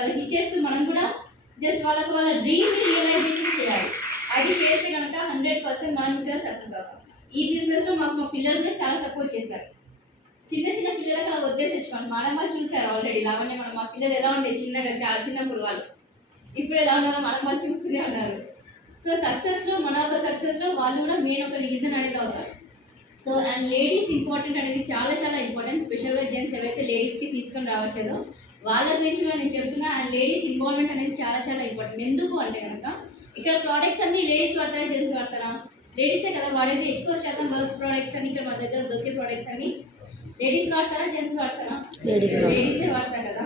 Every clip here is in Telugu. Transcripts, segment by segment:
వాళ్ళకి ఇచ్చేస్తూ మనం కూడా జస్ట్ వాళ్ళ డ్రీమ్ని రియలైజేషన్ చేయాలి. అది చేస్తే కనుక 100% మనం కూడా సక్సెస్ అవుతాం. ఈ బిజినెస్లో మాకు మా పిల్లలు కూడా చాలా సపోర్ట్ చేశారు. చిన్న చిన్న పిల్లలకు అలా వదిలేసొచ్చుకోండి. మనం వాళ్ళు చూసారు ఆల్రెడీ లావణ్య మనం మా పిల్లలు ఎలా ఉండే చిన్నగా చాలా చిన్నప్పుడు వాళ్ళు ఇప్పుడు ఎలా ఉన్నారో మనం వాళ్ళు చూస్తూనే ఉన్నారు. సో సక్సెస్లో మన ఒక సక్సెస్లో వాళ్ళు కూడా మెయిన్ ఒక రీజన్ అనేది అవుతారు. సో అండ్ లేడీస్ ఇంపార్టెంట్ అనేది చాలా చాలా ఇంపార్టెంట్. స్పెషల్గా జెంట్స్ ఎవరైతే లేడీస్కి తీసుకొని రావట్లేదో వాళ్ళ గురించి కూడా నేను చెప్తున్నా. అండ్ లేడీస్ ఇన్వాల్వ్మెంట్ అనేది చాలా చాలా ఇంపార్టెంట్. ఎందుకు అంటే కనుక ఇక్కడ ప్రోడక్ట్స్ అన్ని లేడీస్ వాడతారా జెంట్స్ వాడతారా? లేడీసే కదా వాడేది. ఎక్కువ శాతం వర్క్ ప్రోడక్ట్స్ అన్ని ఇక్కడ మన దగ్గర దొరికే ప్రోడక్ట్స్ అన్ని లేడీస్ వాడతారా జెంట్స్ వాడతారా? లేడీసే వాడతారు కదా.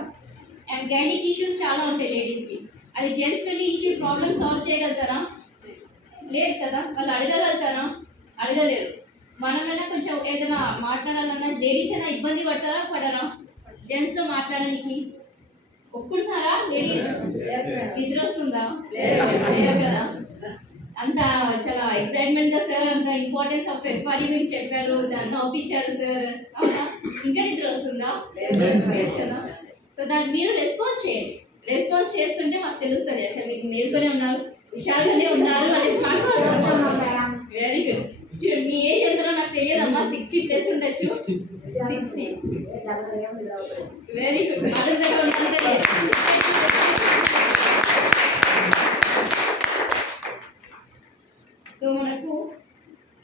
అండ్ గైనిక్ ఇష్యూస్ చాలా ఉంటాయి లేడీస్కి. అది జెంట్స్ వెళ్ళి ఇష్యూ ప్రాబ్లమ్ సాల్వ్ చేయగలుగుతారా? లేదు కదా. వాళ్ళు అడగగలుగుతారా? అడగలేరు. మనమైనా కొంచెం ఏదైనా మాట్లాడాలన్నా లేడీస్ అయినా ఇబ్బంది పడతారా పడరా? జెంట్స్తో మాట్లాడడానికి ఒప్పుకుంటున్నారా? లేడీస్ నిద్ర వస్తుందా? లేదు కదా. అంత చాలా ఎక్సైట్మెంట్గా సార్ అంత ఇంపార్టెన్స్ ఆఫ్ ఎఫ్ఆర్ఈ గురించి చెప్పారు, దాన్ని నవ్వించారు సార్. అవునా? ఇంకా నిద్ర వస్తుందా? కదా. సో దాన్ని మీరు రెస్పాన్స్ చేయండి. రెస్పాన్స్ చేస్తుంటే మాకు తెలుస్తుంది అసలు మీకు మేల్కొనే ఉన్నారు, విశాలంగానే ఉన్నారు అనేది మాకు వెరీ గుడ్. చూడండి మీ ఏజ్ ఎంతలో నాకు తెలియదమ్మా, 60+ ఉండొచ్చు. 60 వెరీ గుడ్. మదర్ దగ్గర ఉంటుందంటే సో మనకు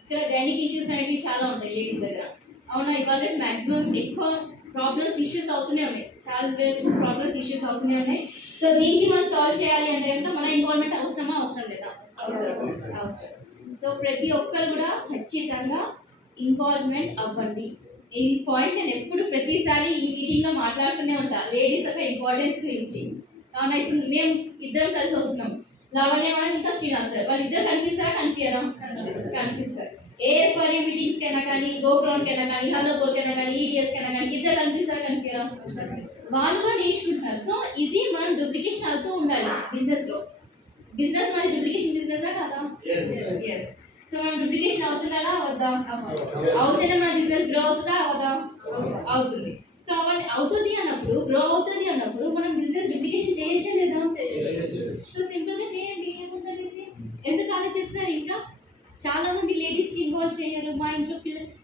ఇక్కడ గైనిక్ ఇష్యూస్ అనేవి చాలా ఉంటాయి లేడీస్ దగ్గర. అవునా? ఇవాళ మ్యాక్సిమం ఎక్కువ ప్రాబ్లమ్స్ ఇష్యూస్ అవుతూనే ఉన్నాయి. చాలా వరకు ప్రాబ్లమ్స్ ఇష్యూస్ అవుతూనే ఉన్నాయి. సో దీన్ని మనం సాల్వ్ చేయాలి అంటే కనుక మన ఇన్వాల్వ్మెంట్ అవసరమా అవసరం లేదా? అవసరం. సో ప్రతి ఒక్కరు కూడా ఖచ్చితంగా ఇన్వాల్వ్మెంట్ అవ్వండి. ఈ పాయింట్ నేను ఎప్పుడు ప్రతిసారి ఈ మీటింగ్లో మాట్లాడుతూనే ఉంటాను లేడీస్ ఒక ఇంపార్టెన్స్ గురించి. కావున ఇప్పుడు మేము ఇద్దరం కలిసి వస్తున్నాం, లావణ్య మేడం ఇంకా శ్రీనాథ్ సార్. వాళ్ళు ఇద్దరు కనిపిస్తారా? కనిపించరా? కనిపిస్తారు. ఏఎఫ్ఆర్ఏ మీటింగ్స్కి అయినా కానీ, గో గ్రౌండ్కి అయినా కానీ, హలో బోర్డ్కి అయినా కానీ, ఈడిఎస్కి అయినా కానీ ఇద్దరు కనిపిస్తారా? కనిపించరా? వాళ్ళు కూడా నేర్చుకుంటున్నారు. సో ఇది మనం డూప్లికేషన్ అవుతూ ఉండాలి బిజినెస్లో. బిజినెస్ మరి డూప్లికేషన్ బిజినెసా కదా? సో మనం డూప్లికేషన్ అవుతున్నారా అవద్దా? అవుతేనే మన బిజినెస్ గ్రో అవుతుందా అవదా? అవుతుంది. సో అవన్నీ అవుతుంది అన్నప్పుడు, గ్రో అవుతుంది అన్నప్పుడు మనం బిజినెస్ డూప్లికేషన్ చేయొచ్చా లేదా? సో సింపుల్గా చేయండి, ఏముందనేసి ఎందుకు ఆలోచిస్తున్నారు? ఇంకా చాలా మంది లేడీస్కి ఇన్వాల్వ్ చేయరు. మా ఇంట్లో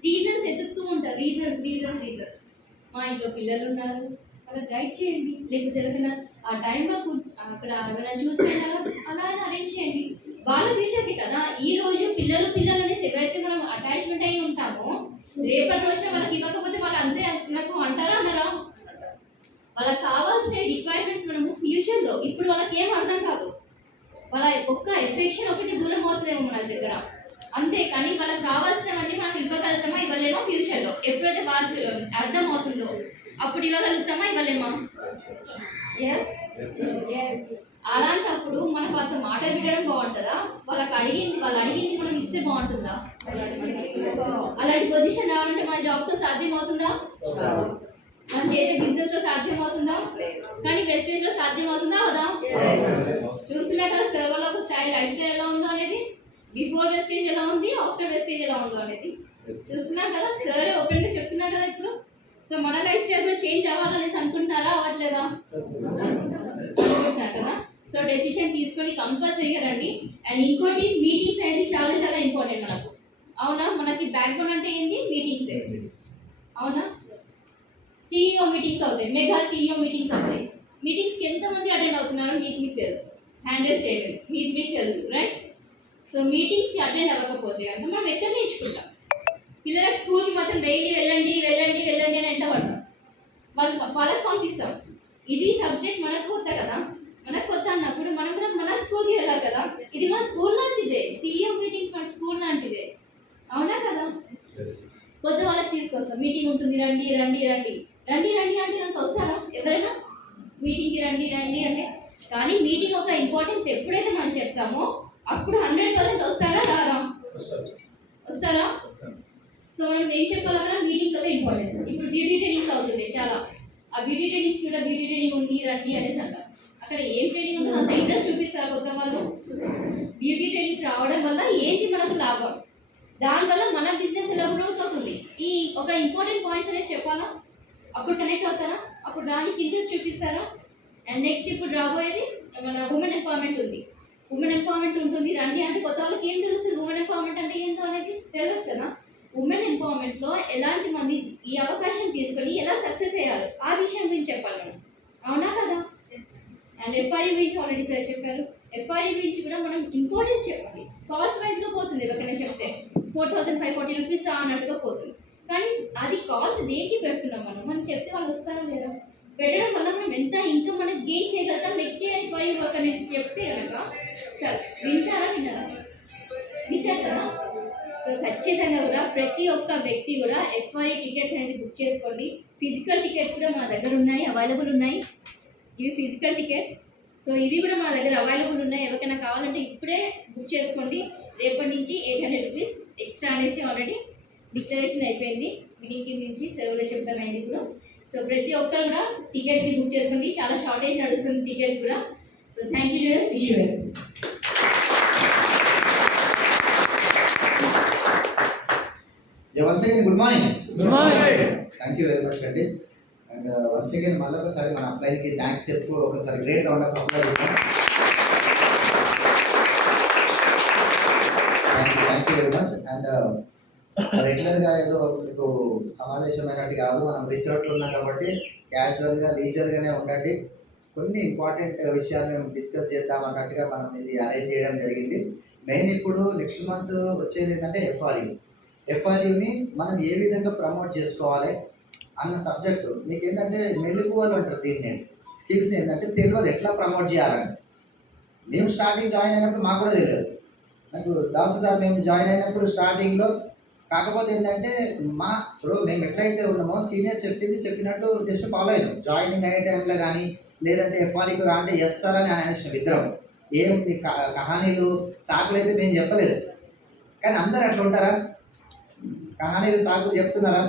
రీజన్స్ ఎత్తుకుతూ ఉంటారు. రీజన్స్ మా ఇంట్లో పిల్లలు ఉన్నారు, అలా గైడ్ చేయండి. లేకపోతే ఎవరైనా ఆ టైం మాకు అక్కడ ఎవరైనా చూసుకెళ్ళాలా అలా అరేంజ్ చేయండి. వాళ్ళ ఫ్యూచర్కి కదా. ఈ రోజు పిల్లలు అనేసి ఎవరైతే మనం అటాచ్మెంట్ అయ్యి ఉంటామో రేపటి రోజున వాళ్ళకి ఇవ్వకపోతే వాళ్ళు అంతే నాకు అంటారా అన్నారా? వాళ్ళకి కావాల్సిన రిక్వైర్మెంట్స్ మనము ఫ్యూచర్లో, ఇప్పుడు వాళ్ళకి ఏం అర్థం కాదు. వాళ్ళ ఒక్క ఎఫెక్షన్ ఒకటి దూరం అవుతుందేమో మన దగ్గర, అంతే. కానీ వాళ్ళకి కావాల్సినవన్నీ మనం ఇవ్వగలుగుతామా ఇవ్వలేమో ఫ్యూచర్లో. ఎప్పుడైతే వాళ్ళు అర్థం అవుతుందో అప్పుడు ఇవ్వగలుగుతామా ఇవ్వలేమా? అలాంటప్పుడు మనం వాళ్ళతో మాట వినడం బాగుంటుందా? వాళ్ళు అడిగింది మనం ఇస్తే బాగుంటుందా? అలాంటి పొజిషన్ రావాలంటే మన జాబ్స్లో సాధ్యం అవుతుందా? మనం చేసే బిజినెస్లో సాధ్యం అవుతుందా? కానీ వెస్టేజ్లో సాధ్యం అవుతుందా అవదా? చూస్తున్నా కదా సార్ వాళ్ళ ఒక లైఫ్ స్టైల్ ఎలా ఉందో అనేది, బిఫోర్ వెస్టేజ్ ఎలా ఉంది, ఆఫ్టర్ వెస్టేజ్ ఎలా ఉందో అనేది చూస్తున్నాం కదా. సరే ఓపెన్గా చెప్తున్నా కదా ఇప్పుడు. సో మన లైఫ్ స్టైల్లో చేంజ్ అవ్వాలనేసి అనుకుంటున్నారా? అవ్వట్లేదా? అనుకుంటున్నారు కదా. సో డెసిషన్ తీసుకొని కంపల్సరీగా రండి. అండ్ ఇంకోటి మీటింగ్స్ అనేది చాలా చాలా ఇంపార్టెంట్ మనకు. అవునా? మనకి బ్యాక్ బోన్ అంటే ఏంటి? మీటింగ్స్. అవునా? CEO మీటింగ్స్ అవుతాయి, మెగా CEO మీటింగ్స్ అవుతాయి. మీటింగ్స్కి ఎంతమంది అటెండ్ అవుతున్నారో మీకు తెలుసు. హ్యాండిల్ చేయడం మీకు తెలుసు, రైట్? సో మీటింగ్స్కి అటెండ్ అవ్వకపోతే కనుక మనం ఎక్కడ నేర్చుకుంటాం? పిల్లలకి స్కూల్కి మాత్రం డైలీ వెళ్ళండి అని ఎంటబడతాం. వాళ్ళకి పంపిస్తాం. ఇది సబ్జెక్ట్ మనకు కొత్త కదా. మనకు కొత్త అన్నప్పుడు మనం కూడా మన స్కూల్కి వెళ్ళాలి కదా. ఇది మన స్కూల్ లాంటిదే. CEO మీటింగ్స్ మన స్కూల్ లాంటిదే. అవునా కదా? కొత్త వాళ్ళకి తీసుకొస్తాం. మీటింగ్ ఉంటుంది, రండి అంటే అంత వస్తారా ఎవరైనా? మీటింగ్కి రండి అంటే. కానీ మీటింగ్ ఒక ఇంపార్టెన్స్ ఎప్పుడైతే మనం చెప్తామో అప్పుడు 100% వస్తారా రారా? వస్తారా? సో మనం ఏం చెప్పాలి కదా, మీటింగ్స్ ఒక ఇంపార్టెన్స్. ఇప్పుడు బ్యూటీ ట్రైనింగ్స్ అవుతుండే చాలా. ఆ బ్యూటీ ట్రైనింగ్స్ కూడా బ్యూటీ ట్రైనింగ్ ఉంది రండి అనేసి అంటారు. అక్కడ ఏం ట్రైనింగ్ ఉంటుందో అంత ఇంట్రెస్ట్ చూపిస్తారు కొత్త వాళ్ళు. బ్యూటీ ట్రైనింగ్ రావడం వల్ల ఏంటి మనకు లాభం, దానివల్ల మన బిజినెస్ ఎలా గ్రోత్ అవుతుంది, ఈ ఒక ఇంపార్టెంట్ పాయింట్స్ అనేది చెప్పాలా. అప్పుడు కనెక్ట్ అవుతారా? అప్పుడు దానికి ఇంట్రెస్ట్ చూపిస్తారా? అండ్ నెక్స్ట్ ఇప్పుడు రాబోయేది మన ఉమెన్ ఎంపవర్మెంట్ ఉంది. ఉమెన్ ఎంపవర్మెంట్ ఉంటుంది. రండి అంటే కొత్త వాళ్ళకి ఏం తెలుస్తుంది ఉమెన్ ఎంపవర్మెంట్ అంటే ఏంటో అనేది తెలియదు కదా. ఉమెన్ ఎంపవర్మెంట్లో ఎలాంటి మంది ఈ అవకాశం తీసుకొని ఎలా సక్సెస్ అయ్యారు ఆ విషయం గురించి చెప్పాలి మనం, అవునా కదా. అండ్ ఎఫ్ఆర్ఈ గురించి ఆల్రెడీ సార్ చెప్పారు. ఎఫ్ఆర్ఈ గురించి కూడా మనం ఇంపార్టెన్స్ చెప్పాలి. కాస్ట్ వైజ్గా పోతుంది ఎవరికైనా చెప్తే 4540 రూపీస్ అన్నట్టుగా పోతుంది. కానీ అది కాస్ట్ దేనికి పెడుతున్నాం మనం చెప్తే వాళ్ళు వస్తారా లేదా, పెట్టడం వల్ల మనం ఎంత ఇన్కమ్ మనకి గెయిన్ చేయగలుగుతాం నెక్స్ట్ ఇయర్ ఎఫ్ఆర్ఈ వర్క్ అనేది చెప్తే కనుక సార్ వింటారా వింటారు కదా. సో ఖచ్చితంగా కూడా ప్రతి ఒక్క వ్యక్తి కూడా ఎఫ్ఆర్ఈ టికెట్స్ అనేది బుక్ చేసుకోండి. ఫిజికల్ టికెట్స్ కూడా మన దగ్గర ఉన్నాయి, అవైలబుల్ ఉన్నాయి. ఇవి ఫిజికల్ టికెట్స్. సో ఇవి కూడా మన దగ్గర అవైలబుల్ ఉన్నాయి. ఎవరికైనా కావాలంటే ఇప్పుడే బుక్ చేసుకోండి. రేపటి నుంచి 800 రూపీస్ ఎక్స్ట్రా అనేసి ఆల్రెడీ డిక్లరేషన్ అయిపోయింది. మీటింగ్ నుంచి సేవలో చెప్పడం అయింది కూడా. సో ప్రతి ఒక్కరు కూడా టికెట్స్ని బుక్ చేసుకోండి. చాలా షార్టేజ్ నడుస్తుంది టికెట్స్ కూడా. So thank you leaders, wish you. once again good morning. Thank you very much అండి. అండ్ once again మళ్ళీ ఒకసారి మన అప్లైకి థ్యాంక్స్ చెప్తూ ఒకసారి గ్రేట్ రౌండ్ ఆఫ్ అప్లై చేద్దాం. Thank you very much. And రెగ్యులర్గా ఏదో మీకు సమావేశమైనట్టు కాదు, మనం రిసార్ట్లో ఉన్నాం కాబట్టి క్యాజువల్గా లీజర్గానే ఉండండి. కొన్ని ఇంపార్టెంట్ విషయాలు మేము డిస్కస్ చేద్దాం అన్నట్టుగా మనం ఇది అరేంజ్ చేయడం జరిగింది. మెయిన్ ఇప్పుడు నెక్స్ట్ మంత్ వచ్చేది ఏంటంటే ఎఫ్ఆర్యూని మనం ఏ విధంగా ప్రమోట్ చేసుకోవాలి అన్న సబ్జెక్టు. మీకు ఏంటంటే మెలుకువలు అంటారు దీన్ని, స్కిల్స్ ఏంటంటే తెలియదు ఎట్లా ప్రమోట్ చేయాలని. మేము స్టార్టింగ్ జాయిన్ అయినప్పుడు మాకు కూడా తెలియదు. నాకు దాసు సార్ మేము జాయిన్ అయినప్పుడు స్టార్టింగ్లో, కాకపోతే ఏంటంటే ఇప్పుడు మేము ఎట్లయితే ఉన్నామో సీనియర్ చెప్పినట్టు జస్ట్ ఫాలో అయినాం. జాయినింగ్ అయ్యే టైంలో కానీ లేదంటే ఎఫ్ఆర్ఈకి రా అంటే ఎస్ సార్ అని అనేసాం ఇద్దరం. ఏం కహానీలు సాకులు అయితే మేము చెప్పలేదు, కానీ అందరు అట్లా ఉంటారా, కహానీలు సాకులు చెప్తున్నారా?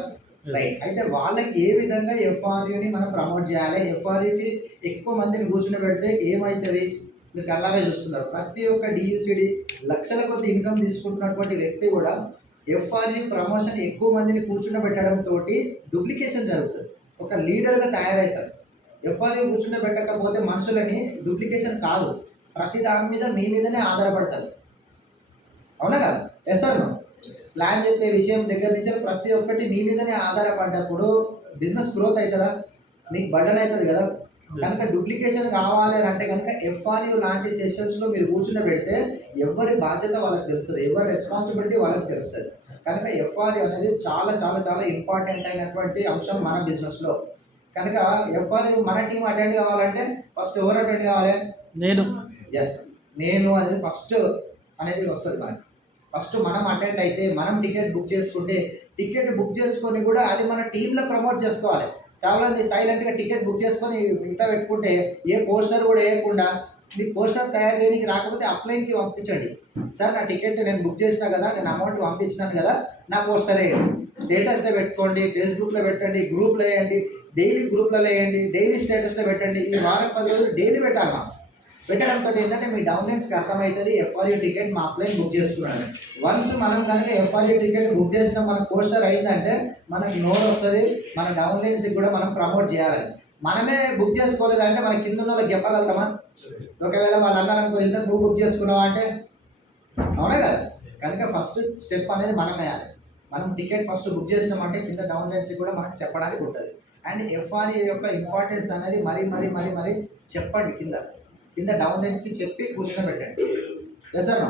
రైట్. అయితే వాళ్ళకి ఏ విధంగా ఎఫ్ఆర్యూని మనం ప్రమోట్ చేయాలి, ఎఫ్ఆర్యూకి ఎక్కువ మందిని కూర్చుని పెడితే ఏమవుతుంది మీరు కళ్ళారా చూస్తున్నారు. ప్రతి ఒక్క డియూసిడి లక్షల కొద్ది ఇన్కమ్ తీసుకుంటున్నటువంటి వ్యక్తి కూడా ఎఫ్ఆర్యూ ప్రమోషన్ ఎక్కువ మందిని కూర్చుండబెట్టడంతో డూప్లికేషన్ జరుగుతుంది, ఒక లీడర్గా తయారవుతుంది. ఎఫ్ఆర్యూ కూర్చుండబెట్టకపోతే మనుషులని డూప్లికేషన్ కాదు, ప్రతి దాని మీద మీ మీదనే ఆధారపడతారు, అవునా కదా. ఎస్ సార్ ప్లాన్ చెప్పే విషయం దగ్గర నుంచి ప్రతి ఒక్కటి మీ మీదనే ఆధారపడ్డప్పుడు బిజినెస్ గ్రోత్ అవుతుందా, మీకు బర్డన్ అవుతుంది కదా. కనుక డూప్లికేషన్ కావాలి అని అంటే కనుక ఎఫ్ఆర్యూ లాంటి సెషన్స్లో మీరు కూర్చుని పెడితే ఎవరి బాధ్యత వాళ్ళకి తెలుస్తుంది, ఎవరి రెస్పాన్సిబిలిటీ వాళ్ళకి తెలుస్తుంది. కనుక ఎఫ్ఆర్యూ అనేది చాలా చాలా చాలా ఇంపార్టెంట్ అయినటువంటి అంశం మన బిజినెస్లో. కనుక ఎఫ్ఆర్యూ మన టీం అటెండ్ కావాలంటే ఫస్ట్ ఎవరు అటెండ్ కావాలి? నేను అనేది ఫస్ట్ అనేది వస్తుంది మనకి. ఫస్ట్ మనం అటెండ్ అయితే మనం టికెట్ బుక్ చేసుకుంటే టికెట్ బుక్ చేసుకొని కూడా అది మన టీంలో ప్రమోట్ చేసుకోవాలి. చాలామంది సైలెంట్గా టికెట్ బుక్ చేసుకొని ఇంట్లో పెట్టుకుంటే ఏ పోస్టర్ కూడా వేయకుండా, మీకు పోస్టర్ తయారు చేయడానికి రాకపోతే అప్లైన్కి పంపించండి. సార్ నా టికెట్ నేను బుక్ చేసినా కదా, నేను అమౌంట్ పంపించినాను కదా, నా పోస్టర్ వేయండి, స్టేటస్లో పెట్టుకోండి, ఫేస్బుక్లో పెట్టండి, గ్రూప్లో వేయండి, డైలీ గ్రూప్లలో వేయండి, డైలీ స్టేటస్లో పెట్టండి. ఈ వారం 10 రోజులు డైలీ పెట్టాలి. మనం పెట్టడంతో ఏంటంటే మీ డౌన్లైన్స్కి అర్థమవుతుంది ఎఫ్ఆర్యూ టికెట్ మా అప్లైన్ బుక్ చేసుకున్నాను. వన్స్ మనం కనుక ఎఫ్ఆర్యూ టికెట్ బుక్ చేసిన మన పోస్టర్ అయిందంటే మనకి నోట్ వస్తుంది, మన డౌన్లైన్స్కి కూడా మనం ప్రమోట్ చేయాలి. మనమే బుక్ చేసుకోలేదంటే మన కింద ఉన్న వాళ్ళకి చెప్పగలుగుతామా? ఒకవేళ వాళ్ళు అన్నారనుకో ఇంత నువ్వు బుక్ చేసుకున్నావా అంటే, అవునా కదా. కనుక ఫస్ట్ స్టెప్ అనేది మనం వేయాలి. మనం టికెట్ ఫస్ట్ బుక్ చేసినామంటే కింద డౌన్లైన్స్కి కూడా మనకు చెప్పడానికి ఉంటుంది. అండ్ ఎఫ్ఆర్యూ యొక్క ఇంపార్టెన్స్ అనేది మరీ చెప్పండి, కింద డౌన్లైన్స్కి చెప్పి కూర్చొని పెట్టండి. సార్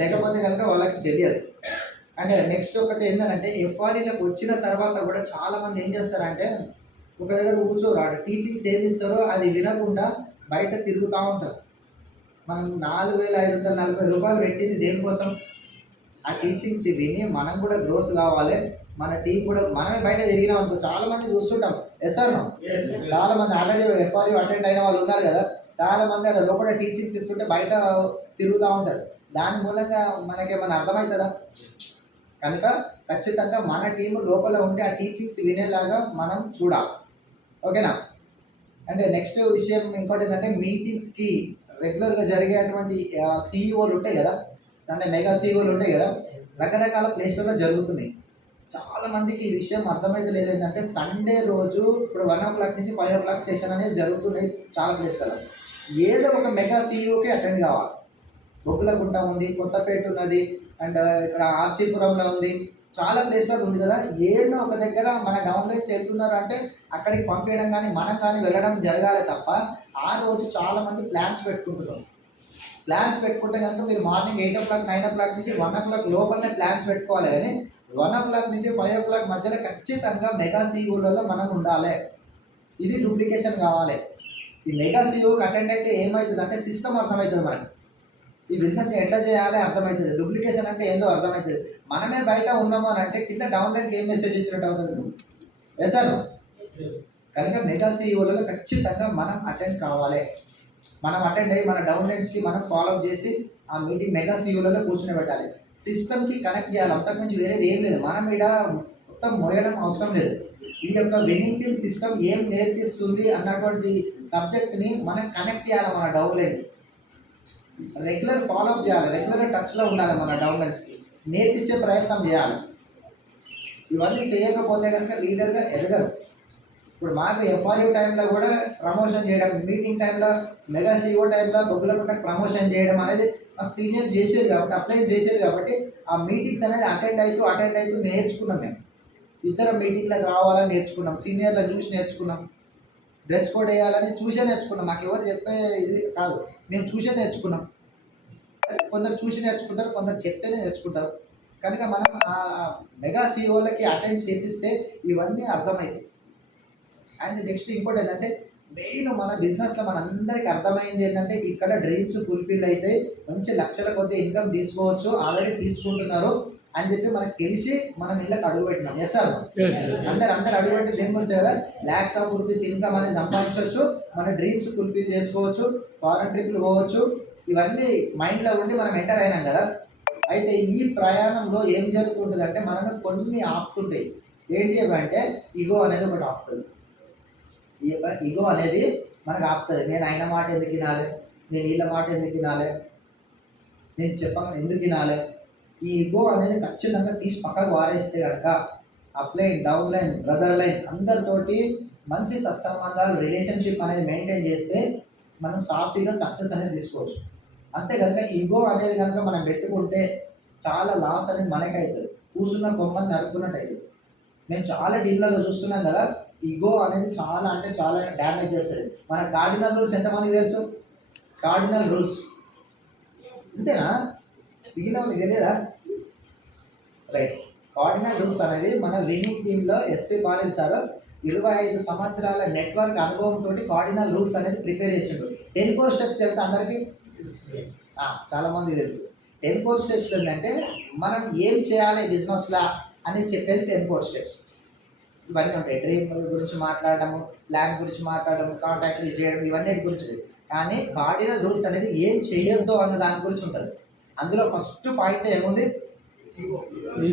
లేకపోతే కనుక వాళ్ళకి తెలియదు. అండ్ నెక్స్ట్ ఒకటి ఏంటంటే ఎఫ్ఆర్ఈలకు వచ్చిన తర్వాత కూడా చాలామంది ఏం చేస్తారంటే ఒక దగ్గర కూర్చోరాడు, టీచింగ్స్ ఏమి ఇస్తారో అది వినకుండా బయట తిరుగుతూ ఉంటారు. మనం 4540 రూపాయలు పెట్టింది దేనికోసం? ఆ టీచింగ్స్ విని మనం కూడా గ్రోత్ కావాలి, మన టీం కూడా మనమే బయట తిరిగినాం అనుకో చాలామంది చూస్తుంటాం. సార్ చాలామంది ఆల్రెడీ ఎఫ్ఆర్యూ అటెండ్ అయిన వాళ్ళు ఉన్నారు కదా, చాలామంది అక్కడ లోపల టీచింగ్స్ ఇస్తుంటే బయట తిరుగుతూ ఉంటారు. దాని మూలంగా మనకేమైనా అర్థమవుతుందా? కనుక ఖచ్చితంగా మన టీం లోపల ఉంటే ఆ టీచింగ్స్ వినేలాగా మనం చూడాలి, ఓకేనా. అంటే నెక్స్ట్ విషయం ఇంకోటి ఏంటంటే మీటింగ్స్కి రెగ్యులర్గా జరిగేటువంటి సీఈఓలు ఉంటాయి కదా, అంటే మెగా సీఈఓలు ఉంటాయి కదా, రకరకాల ప్లేస్లలో జరుగుతున్నాయి. చాలా మందికి ఈ విషయం అర్థమైతే లేదు. ఏంటంటే సండే రోజు ఇప్పుడు 1 నుంచి 5 సెషన్ అనేది జరుగుతున్నాయి చాలా ప్లేస్లలో. ఏదో ఒక మెగా సీఈఓకి అటెండ్ కావాలి. బొగ్గులగుంట ఉంది, కొత్తపేట ఉన్నది, అండ్ ఇక్కడ ఆర్సీపురంలో ఉంది, చాలా ప్లేస్లో ఉంది కదా. ఏదో ఒక దగ్గర మన డౌన్లైన్స్ వెళ్తున్నారు అంటే అక్కడికి పంపించడం కానీ మనం కానీ వెళ్ళడం జరగాలి తప్ప, ఆ రోజు చాలామంది ప్లాన్స్ పెట్టుకుంటున్నారు. ప్లాన్స్ పెట్టుకుంటే కనుక మీరు మార్నింగ్ 8 9 నుంచి 1 లోపలనే ప్లాన్స్ పెట్టుకోవాలి. కానీ 1 నుంచి 5 మధ్యలో ఖచ్చితంగా మెగా సీఈఓలలో మనం ఉండాలి. ఇది డూప్లికేషన్ కావాలి. ఈ మెగా సీఈఓకి అటెండ్ అయితే ఏమవుతుంది అంటే సిస్టమ్ అర్థమవుతుంది మనకి, ఈ బిజినెస్ ఎట్లా చేయాలి అర్థమవుతుంది. డూప్లికేషన్ అంటే ఏందో అర్థమవుతుంది. మనమే బయట ఉన్నాము అని అంటే కింద డౌన్లైన్కి ఏం మెసేజ్ ఇచ్చినట్టు అవుతుంది వేసాను. కనుక మెగా సీఈఓలలో ఖచ్చితంగా మనం అటెండ్ కావాలి. మనం అటెండ్ అయ్యి మన డౌన్లైన్స్కి మనం ఫాలోఅప్ చేసి ఆ మీటింగ్ మెగా సీఈఓలలో కూర్చుని పెట్టాలి. సిస్టమ్కి కనెక్ట్ చేయాలి, అంతకుమించి వేరేది ఏం లేదు. మనం ఇక్కడ మొత్తం మోయడం అవసరం లేదు. ఈ యొక్క విన్నింగ్ టీమ్ సిస్టమ్ ఏం నేర్పిస్తుంది అన్నటువంటి సబ్జెక్ట్ని మనం కనెక్ట్ చేయాలి. మన డౌన్లైన్ రెగ్యులర్ ఫాలోఅప్ చేయాలి, రెగ్యులర్గా టచ్లో ఉండాలి. మన డౌన్లైన్స్కి నేర్పించే ప్రయత్నం చేయాలి. ఇవన్నీ చేయకపోతే కనుక లీడర్గా ఎదగరు. ఇప్పుడు మాకు ఎఫ్ఆర్యూ టైంలో కూడా ప్రమోషన్ చేయడం, మీటింగ్ టైంలో మెగా సీఓ టైంలో బొగ్గులగుంట ప్రమోషన్ చేయడం అనేది మాకు సీనియర్స్ చేసేది కాబట్టి, అప్లై చేసేది కాబట్టి ఆ మీటింగ్స్ అనేది అటెండ్ అవుతూ నేర్చుకున్నాం. మేము ఇతర మీటింగ్లకు రావాలని నేర్చుకున్నాం, సీనియర్లను చూసి నేర్చుకున్నాం, డ్రెస్ కోడ్ వేయాలని చూసే నేర్చుకున్నాం. మాకు ఎవరు చెప్పే ఇది కాదు, మేము చూసే నేర్చుకున్నాం. కొందరు చూసి నేర్చుకుంటారు, కొందరు చెప్తేనే నేర్చుకుంటారు. కనుక మనం ఆ మెగా సీఈఓలకి అటెండ్ చేపిస్తే ఇవన్నీ అర్థమవుతాయి. అండ్ నెక్స్ట్ ఇంకోటి ఏంటంటే మెయిన్ మన బిజినెస్లో మనందరికీ అర్థమైంది ఏంటంటే ఇక్కడ డ్రీమ్స్ ఫుల్ఫిల్ అయితే మంచి లక్షల కొద్ది ఇన్కమ్ తీసుకోవచ్చు, ఆల్రెడీ తీసుకుంటున్నారు అని చెప్పి మనకు తెలిసి మనం ఇళ్ళకి అడుగు పెట్టినాం. ఎస్ సార్, అందరు అడుగు పెట్టి దేని గురించి కదా, lakhs of rupees ఇన్కమ్ అనేది సంపాదించవచ్చు, మన డ్రీమ్స్ ఫుల్ఫిల్ చేసుకోవచ్చు, ఫారెన్ ట్రిప్లు పోవచ్చు. ఇవన్నీ మైండ్లో ఉండి మనం ఎంటర్ అయినాం కదా. అయితే ఈ ప్రయాణంలో ఏం జరుగుతుంటుంది అంటే మనకు కొన్ని ఆపుతుంటాయి. ఏంటి అంటే ఈగో అనేది ఒకటి ఆపుతుంది. ఈ ఈగో అనేది మనకు ఆపుతుంది. నేను ఆయన మాట ఎందుకు వినాలి, నేను వీళ్ళ మాట ఎందుకు వినాలి, నేను చెప్పగా ఎందుకు వినాలి. ఈ ఈగో అనేది ఖచ్చితంగా తీసి పక్కకు వారేస్తే కనుక అప్లైన్, డౌన్లైన్, బ్రదర్ లైన్ అందరితోటి మంచి సత్సంబంధాలు, రిలేషన్షిప్ అనేది మెయింటైన్ చేస్తే మనం సాఫీగా సక్సెస్ అనేది తీసుకోవచ్చు. అంతే కనుక ఈగో అనేది కనుక మనం పెట్టుకుంటే చాలా లాస్ అనేది మనకి అవుతుంది, కూర్చున్న కొమ్మని నరుకున్నట్టు అవుతుంది. మేము చాలా డీల్లలో చూస్తున్నాం కదా, ఈగో అనేది చాలా అంటే చాలా డ్యామేజ్ చేస్తుంది. మన కార్డినల్ రూల్స్ ఎంతమందికి తెలుసు? కార్డినల్ రూల్స్ అంతేనా? మిగిలిన వాళ్ళకి తెలియదా? రైట్. కార్డినల్ రూల్స్ అనేది మన విన్నింగ్ టీంలో ఎస్పీ పాలిల్ సార్ 25 సంవత్సరాల నెట్వర్క్ అనుభవంతో కార్డినల్ రూల్స్ అనేది ప్రిపేర్ చేసిండు. 10 core స్టెప్స్ తెలుసు అందరికీ? చాలామంది తెలుసు. 10 core స్టెప్స్ ఏంటంటే మనం ఏం చేయాలి బిజినెస్లా అని చెప్పేది 10 core స్టెప్స్. ఇవన్నీ ఉంటాయి. డ్రీమ్ గురించి మాట్లాడడము, ప్లాన్ గురించి మాట్లాడడం, కాంటాక్ట్ రీచ్ చేయడం, ఇవన్నీ గురించి. కానీ కార్డినల్ రూల్స్ అనేది ఏం చేయొద్దు అన్న దాని గురించి ఉంటుంది. అందులో ఫస్ట్ పాయింట్ ఏముంది?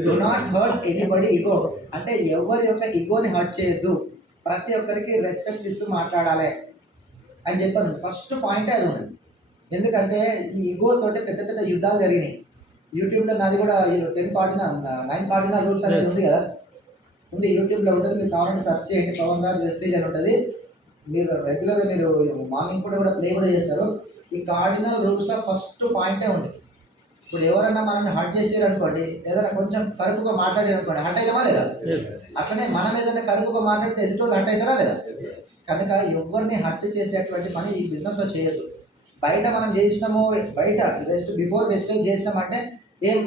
Do not hurt anybody ego. అంటే ఎవరి యొక్క ఈగోని హర్ట్ చేయొద్దు, ప్రతి ఒక్కరికి రెస్పెక్ట్ ఇస్తూ మాట్లాడాలి అని చెప్పాను. ఫస్ట్ పాయింటే అది ఉంది. ఎందుకంటే ఈ ఈగో తోటి పెద్ద పెద్ద యుద్ధాలు జరిగినాయి. యూట్యూబ్లో నాది కూడా 9 కార్డినల్ రూల్స్ అనేది ఉంది కదా, ఉంది, యూట్యూబ్లో ఉంటుంది. మీరు కావాలంటే సెర్చ్ చేయండి, పవన్ రాజ్ వెస్టేజ్ అని ఉంటుంది. మీరు రెగ్యులర్గా మీరు మార్నింగ్ కూడా ప్లే కూడా చేస్తారు. ఈ కార్డినల్ రూల్స్లో ఫస్ట్ పాయింటే ఉంది. ఇప్పుడు ఎవరన్నా మనల్ని హర్ట్ చేసారు అనుకోండి, ఏదైనా కొంచెం కరుపుగా మాట్లాడారు అనుకోండి, హర్ట్ అవుతామా లేదా? అట్లనే మనం ఏదైనా కరుపుగా మాట్లాడితే ఎదుటోళ్ళు హర్ట్ అవుతారా లేదా? కనుక ఎవరిని హర్ట్ చేసేటువంటి పని ఈ బిజినెస్లో చేయొద్దు. బయట మనం చేసినాము, బయట బిఫోర్ వెస్టేజ్ చేసినామంటే ఏం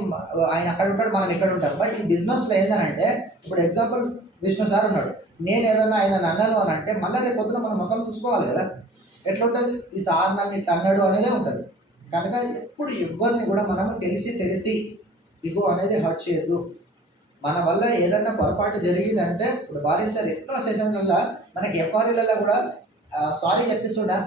ఆయన అక్కడ ఉంటాడు, మనం ఇక్కడ ఉంటాం. బట్ ఈ బిజినెస్లో ఏంటంటే ఇప్పుడు ఎగ్జాంపుల్ విష్ణు సార్ ఉన్నాడు, నేను ఏదన్నా ఆయన అన్నాను అని అంటే మళ్ళీ రేపు పొద్దున మనం ముఖం చూసుకోవాలి కదా. ఎట్లా ఉంటుంది? ఈ సార్ నన్ను ఇట్లా అన్నాడు అనేదే ఉంటుంది. కనుక ఎప్పుడు ఎవరిని కూడా మనము తెలిసి ఇగో అనేది హర్ట్ చేయొద్దు. మన వల్ల ఏదైనా పొరపాటు జరిగిందంటే ఇప్పుడు భారీ సార్ ఎన్నో సెషన్లలో మనకి ఎఫ్ఆర్ఈలలో కూడా సారీ చెప్పిస్తుండా.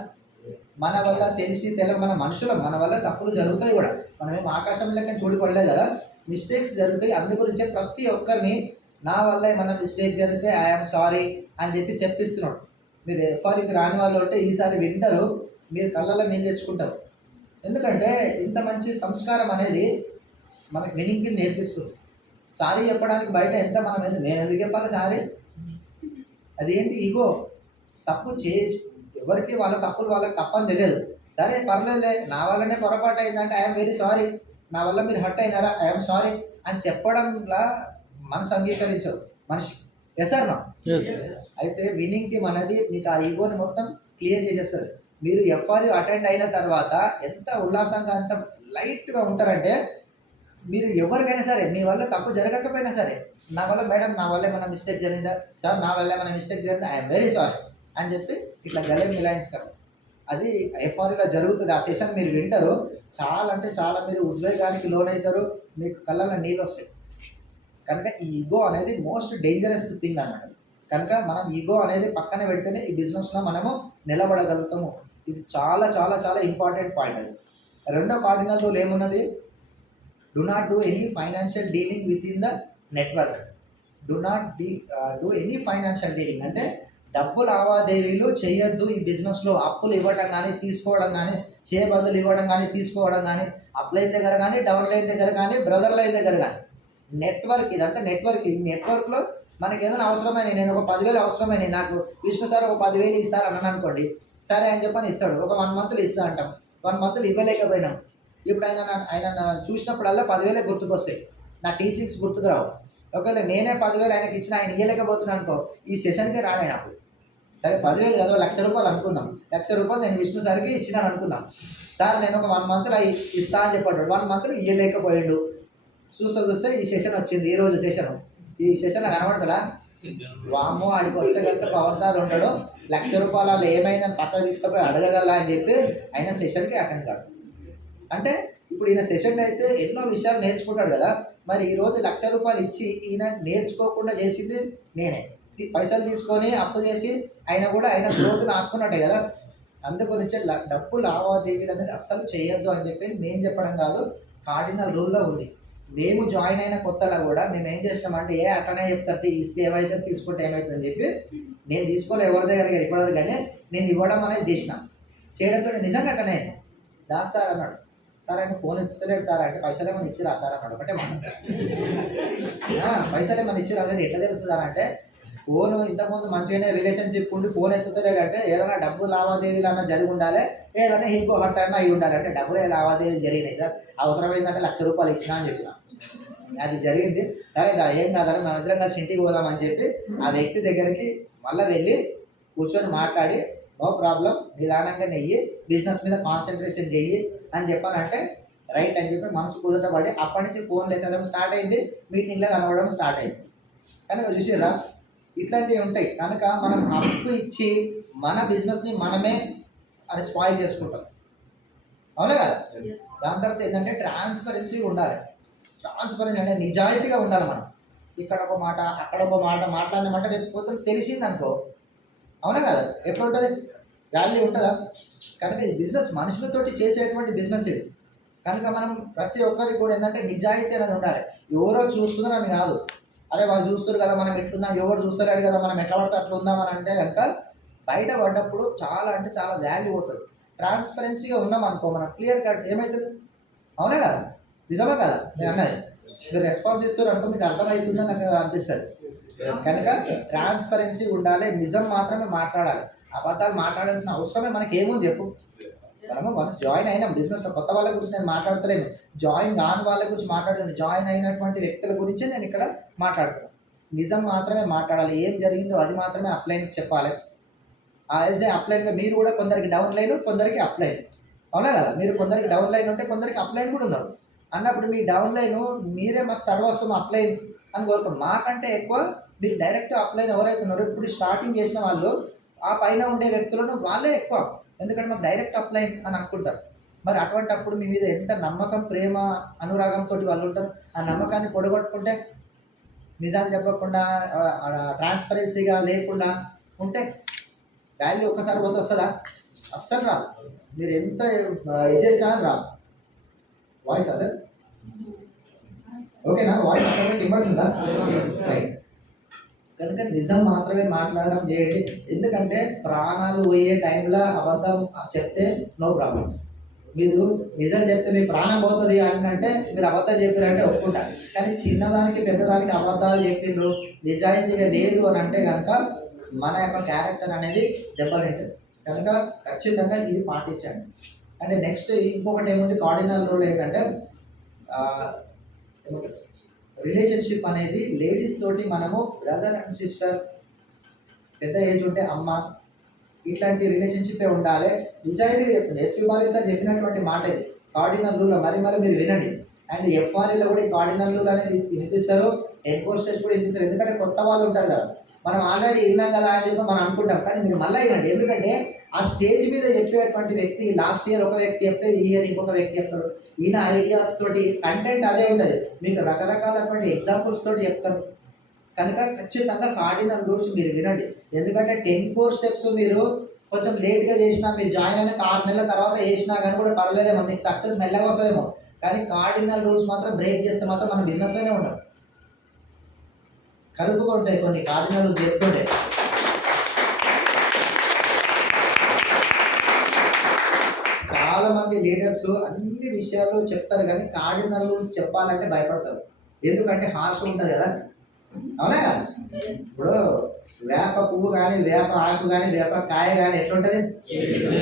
మన వల్ల తెలిసి మన మనుషులం, మన వల్ల తప్పులు జరుగుతాయి కూడా, మనం ఏం ఆకాశం లెక్క చూడపడలేదు కదా, మిస్టేక్స్ జరుగుతాయి. అందు గురించే ప్రతి ఒక్కరిని నా వల్ల ఏమన్నా మిస్టేక్ జరిగితే ఐఎమ్ సారీ అని చెప్పిస్తున్నాడు. మీరు ఎఫ్ఆర్ఈకి రాని వాళ్ళు ఉంటే ఈసారి వింటారు, మీరు కళ్ళల్లో నేను తెచ్చుకుంటారు. ఎందుకంటే ఇంత మంచి సంస్కారం అనేది మనకి విన్నింగ్ టీం నేర్పిస్తుంది. సారీ చెప్పడానికి బయట ఎంత మనం నేను ఎందుకు చెప్పాలి సారీ? అదేంటి ఈగో. తప్పు చేసి ఎవరికి వాళ్ళ తప్పులు వాళ్ళకి తప్పని తెలియదు. సరే పర్లేదులే, నా వల్లనే పొరపాటు అయిందంటే ఐఎమ్ వెరీ సారీ, నా వల్ల మీరు హర్ట్ అయినారా, ఐఎమ్ సారీ అని చెప్పడంలా మనసు అంగీకరించదు మనిషి. Yes or no? అయితే విన్నింగ్ టీమ్ అనేది మీకు ఆ ఈగోని మొత్తం క్లియర్ చేసేస్తుంది. మీరు ఎఫ్ఆర్యూ అటెండ్ అయిన తర్వాత ఎంత ఉల్లాసంగా, ఎంత లైట్గా ఉంటారంటే మీరు ఎవరికైనా సరే మీ వల్ల తప్పు జరగకపోయినా సరే, నా వల్ల మేడం నా వల్ల ఏమైనా మిస్టేక్ జరిగిందా సార్, నా వల్ల ఏమైనా మిస్టేక్ జరిగిందా, ఐఎమ్ వెరీ సారీ అని చెప్పి ఇట్లా గలే మిలాయిస్తారు. అది ఎఫ్ఆర్యూలో జరుగుతుంది. ఆ సెషన్ మీరు వింటారు, చాలా అంటే చాలా మీరు ఉద్వేగానికి లోనవుతారు, మీకు కళ్ళల్లో నీళ్ళు వస్తాయి. కనుక ఈ ఈగో అనేది మోస్ట్ డేంజరస్ థింగ్ అన్నమాట. కనుక మనం ఈగో అనేది పక్కన పెడితేనే ఈ బిజినెస్లో మనము నిలబడగలుగుతాము. ఇది చాలా చాలా చాలా ఇంపార్టెంట్ పాయింట్. అది రెండో కార్డినల్ రూల్ ఏమున్నది? Do not do any financial dealing with in the network. Do not do any financial dealing అంటే డబ్బు లావాదేవీలు చేయొద్దు ఈ బిజినెస్లో. అప్పులు ఇవ్వడం కానీ తీసుకోవడం కానీ, బదులు ఇవ్వడం కానీ తీసుకోవడం కానీ, అప్లైన్ దగ్గర కానీ, డౌన్ లైన్ దగ్గర కానీ, బ్రదర్ లైన్ దగ్గర కానీ. నెట్వర్క్ ఇదంతా నెట్వర్క్. ఈ నెట్వర్క్లో మనకి ఏదైనా అవసరమైన, నేను ఒక 10,000 అవసరమైన, నాకు విష్ణు సార్ ఒక 10,000 ఇస్తారు అన్నాను అనుకోండి, సరే అని చెప్పని ఇస్తాడు. ఒక 1 మంత్లో ఇస్తా అంటాం, 1 మంత్లో ఇవ్వలేకపోయినాం. ఇప్పుడు ఆయన చూసినప్పుడల్లా 10,000 గుర్తుకొస్తాయి, నా టీచింగ్స్ గుర్తుకు రావు. ఒకవేళ నేనే 10,000 ఆయనకి ఇచ్చిన, ఆయన ఇవ్వలేకపోతున్నాను అనుకో, ఈ సెషన్కే రాడాయన. అప్పుడు సరే 10,000 కదా, 1,00,000 రూపాయలు అనుకుందాం. 1,00,000 రూపాయలు నేను విష్ణు సార్కి ఇచ్చినాను అనుకుందాం. సార్ నేను ఒక 1 మంత్లో ఇస్తా అని చెప్పాడు, 1 మంత్లో ఇవ్వలేకపోయాడు. చూస్తే ఈ సెషన్ వచ్చింది, ఈ రోజు సెషన్. ఈ సెషన్ కనబడతాడా? వామో ఆడికి వస్తే కనుక పవన్ సార్ ఉంటాడు, 1,00,000 రూపాయలు ఏమైందని పక్కకు తీసుకుపోయి అడగగల అని చెప్పి ఆయన సెషన్కి అటెండ్ కాడు. అంటే ఇప్పుడు ఈయన సెషన్ అయితే ఎన్నో విషయాలు నేర్చుకుంటాడు కదా. మరి ఈరోజు 1,00,000 రూపాయలు ఇచ్చి ఈయన నేర్చుకోకుండా చేసింది నేనే. పైసలు తీసుకొని అప్పు చేసి ఆయన కూడా ఆయన గ్రోత్ని ఆపుకున్నట్టే కదా. అందుగురించి డబ్బు లావాదేవీలు అనేది అస్సలు చేయొద్దు అని చెప్పి నేను చెప్పడం కాదు, కార్డినల్ రూల్లో ఉంది. మేము జాయిన్ అయిన కొత్తలో కూడా మేము ఏం చేసినామంటే, అట్టనే చెప్తారు, ఇస్తే ఏమైతే తీసుకుంటే ఏమవుతుంది అని చెప్పి నేను తీసుకోలే ఎవరి దగ్గర ఇప్పటివరకు, కానీ నేను ఇవ్వడం అనేది చేసినా. చేయడంతో నిజంగా అట్టనే దాస్ సార్ అన్నాడు, సార్ ఆయన ఫోన్ ఎత్తుతలేడు సార్ అంటే, పైసలు ఏమైనా ఇచ్చిరా సార్ అన్నాడు. ఒకటే మాట, పైసలు ఏమైనా ఇచ్చిరా అంటే ఎట్లా తెలుస్తుంది సార్ అంటే, ఫోన్ ఇంతకుముందు మంచిగానే రిలేషన్షిప్ ఉండి ఫోన్ ఎత్తుతలేడు అంటే ఏదైనా డబ్బు లావాదేవీలు అన్నా జరిగి ఉండాలి, ఏదైనా ఇంకో హట్ అన్నా అయి ఉండాలి. అంటే డబ్బులే లావాదేవీలు జరిగినాయి సార్, అవసరమైందంటే 1,00,000 రూపాయలు ఇచ్చినా అని చెప్పిన. అది జరిగింది, సరే ఏం కాదని మనం ఇద్దరం కలిసి ఇంటికి పోదామని చెప్పి ఆ వ్యక్తి దగ్గరికి మళ్ళీ వెళ్ళి కూర్చొని మాట్లాడి, నో ప్రాబ్లం, నిదానంగా నెయ్యి, బిజినెస్ మీద కాన్సన్ట్రేషన్ చెయ్యి అని చెప్పానంటే రైట్ అని చెప్పి మనసు కుదరబడి అప్పటి నుంచి ఫోన్లు ఎత్తడం స్టార్ట్ అయింది, మీటింగ్లో కనబడడం స్టార్ట్ అయింది. కనుక చూసిరా ఇట్లాంటివి ఉంటాయి. కనుక మనం అప్పు ఇచ్చి మన బిజినెస్ని మనమే అది స్పాయిల్ చేసుకుంటాం, అవునా కదా. దాని తర్వాత ఏంటంటే ట్రాన్స్పరెన్సీ ఉండాలి. ట్రాన్స్పరెన్సీ అంటే నిజాయితీగా ఉండాలి. మనం ఇక్కడ ఒక మాట అక్కడ ఒక మాట మాట్లాడినామంటే రేపు పొద్దున తెలిసింది అనుకో, అవునా కదా, ఎట్లా ఉంటుంది, వాల్యూ ఉంటుందా. కనుక ఈ బిజినెస్ మనుషులతోటి చేసేటువంటి బిజినెస్ ఇది. కనుక మనం ప్రతి ఒక్కరికి కూడా ఏంటంటే నిజాయితీ అనేది ఉండాలి. ఎవరో చూస్తున్నారని కాదు, అరే వాళ్ళు చూస్తారు కదా మనం ఎట్లుందాం, ఎవరు చూస్తలేడు కదా మనం ఎట్లా పడితే అట్లా ఉందామని అంటే కనుక బయట పడ్డప్పుడు చాలా అంటే చాలా వాల్యూ అవుతుంది. ట్రాన్స్పరెన్సీగా ఉన్నాం అనుకో, మనం క్లియర్ కట్ ఏమవుతుంది, అవునా కదా, నిజమే కదా. నేను అన్నది మీరు రెస్పాన్స్ ఇస్తారు అనుకో, మీకు అర్థమవుతుందని నాకు అనిపిస్తుంది. కనుక ట్రాన్స్పరెన్సీ ఉండాలి, నిజం మాత్రమే మాట్లాడాలి, అబద్ధాలు మాట్లాడాల్సిన అవసరమే మనకి ఏముంది చెప్పు. మనం జాయిన్ అయినాం బిజినెస్లో, కొత్త వాళ్ళ గురించి నేను మాట్లాడతలేను, జాయిన్ కాని వాళ్ళ గురించి మాట్లాడుతున్నాను, జాయిన్ అయినటువంటి వ్యక్తుల గురించే నేను ఇక్కడ మాట్లాడుతున్నాను. నిజం మాత్రమే మాట్లాడాలి, ఏం జరిగిందో అది మాత్రమే అప్లైన్కి చెప్పాలి. యాజ్ ఏ అప్లైన్గా మీరు కూడా కొందరికి డౌన్ లైన్, కొందరికి అప్లైన్, అవునా కదా. మీరు కొందరికి డౌన్ లైన్ ఉంటే కొందరికి అప్లైన్ కూడా ఉన్నారు అన్నప్పుడు మీ డౌన్ లైన్ మీరే మాకు సర్వస్వం అప్లైన్ అని కోరుకోండి. మాకంటే ఎక్కువ మీరు డైరెక్ట్ అప్లైన్ ఎవరైతే ఉన్నారో ఇప్పుడు స్టార్టింగ్ చేసిన వాళ్ళు, ఆ పైన ఉండే వ్యక్తులను వాళ్ళే ఎక్కువ, ఎందుకంటే మాకు డైరెక్ట్ అప్లైన్ అని అనుకుంటారు. మరి అటువంటి అప్పుడు మీ మీద ఎంత నమ్మకం, ప్రేమ, అనురాగంతో వాళ్ళు ఉంటారు. ఆ నమ్మకాన్ని పొడగొట్టుకుంటే, నిజాన్ని చెప్పకుండా, ట్రాన్స్పరెన్సీగా లేకుండా ఉంటే వాల్యూ ఒక్కసారి పోతే వస్తుందా? అస్సలు రాదు. మీరు ఎంత చేసినా రాదు. వాయిస్ అసలు ఓకేనా? వాయిస్ అసలు ఇవ్వడుతుందా? రైట్. కనుక నిజం మాత్రమే మాట్లాడడం చేయండి. ఎందుకంటే ప్రాణాలు పోయే టైంలో అబద్ధం చెప్తే నో ప్రాబ్లం. మీరు నిజం చెప్తే మీ ప్రాణం పోతుంది అని అంటే మీరు అబద్ధాలు చెప్పారంటే ఒప్పుకుంటారు. కానీ చిన్నదానికి పెద్దదానికి అబద్ధాలు చెప్పిండ్రు, నిజాయితీగా లేదు అని అంటే కనుక మన యొక్క క్యారెక్టర్ అనేది దెబ్బతింటుంది. కనుక ఖచ్చితంగా ఇది పాటించండి. అంటే నెక్స్ట్ ఇంకొకటి ఏముంది, కార్డినల్ రూల్ ఏంటంటే రిలేషన్షిప్ అనేది లేడీస్ తోటి మనము బ్రదర్ అండ్ సిస్టర్, పెద్ద ఏజ్ ఉంటే అమ్మ, ఇట్లాంటి రిలేషన్షిప్ ఉండాలి. నిజాయితీగా చెప్తుంది. ఎస్పీ బాలయ్య సార్ చెప్పినటువంటి మాట ఇది కార్డినల్ రూల్. మరి మీరు వినండి. అండ్ ఎఫ్ఆర్ఈలో కూడా ఈ కార్డినల్ రూల్ అనేది వినిపిస్తారు, ఎన్ఫోర్సెస్ కూడా వినిపిస్తారు. ఎందుకంటే కొత్త వాళ్ళు ఉంటారు కదా, మనం ఆల్రెడీ విన్నాం కదా అని చెప్పి మనం అనుకుంటాం. కానీ మీరు మళ్ళీ వినండి. ఎందుకంటే ఆ స్టేజ్ మీద చెప్పేటువంటి వ్యక్తి లాస్ట్ ఇయర్ ఒక వ్యక్తి చెప్తే ఈ ఇయర్ ఇంకొక వ్యక్తి చెప్తాడు. ఈయన ఐడియాస్ తోటి కంటెంట్ అదే ఉంటుంది, మీకు రకరకాలటువంటి ఎగ్జాంపుల్స్ తోటి చెప్తారు. కనుక ఖచ్చితంగా కార్డినల్ రూల్స్ మీరు వినండి. ఎందుకంటే 10 కోర్ స్టెప్స్ మీరు కొంచెం లేట్గా చేసినా, మీరు జాయిన్ అయిన 6 నెలల తర్వాత చేసినా కానీ కూడా పర్లేదేమో, మీకు సక్సెస్ మెల్లగా వస్తుందేమో. కానీ కార్డినల్ రూల్స్ మాత్రం బ్రేక్ చేస్తే మాత్రం మన బిజినెస్లోనే ఉండవు, కలుపుగా ఉంటాయి కొన్ని కార్డినల్ రూల్స్ చెప్తుంటే. చాలా మంది లీడర్స్ అన్ని విషయాలు చెప్తారు కానీ కార్డినల్ రూల్స్ చెప్పాలంటే భయపడతారు. ఎందుకంటే హార్ష్ ఉంటుంది కదా, అవునా? ఇప్పుడు వేప పువ్వు కానీ, వేప ఆకు కానీ, వేప కాయ కానీ ఎట్లుంటుంది?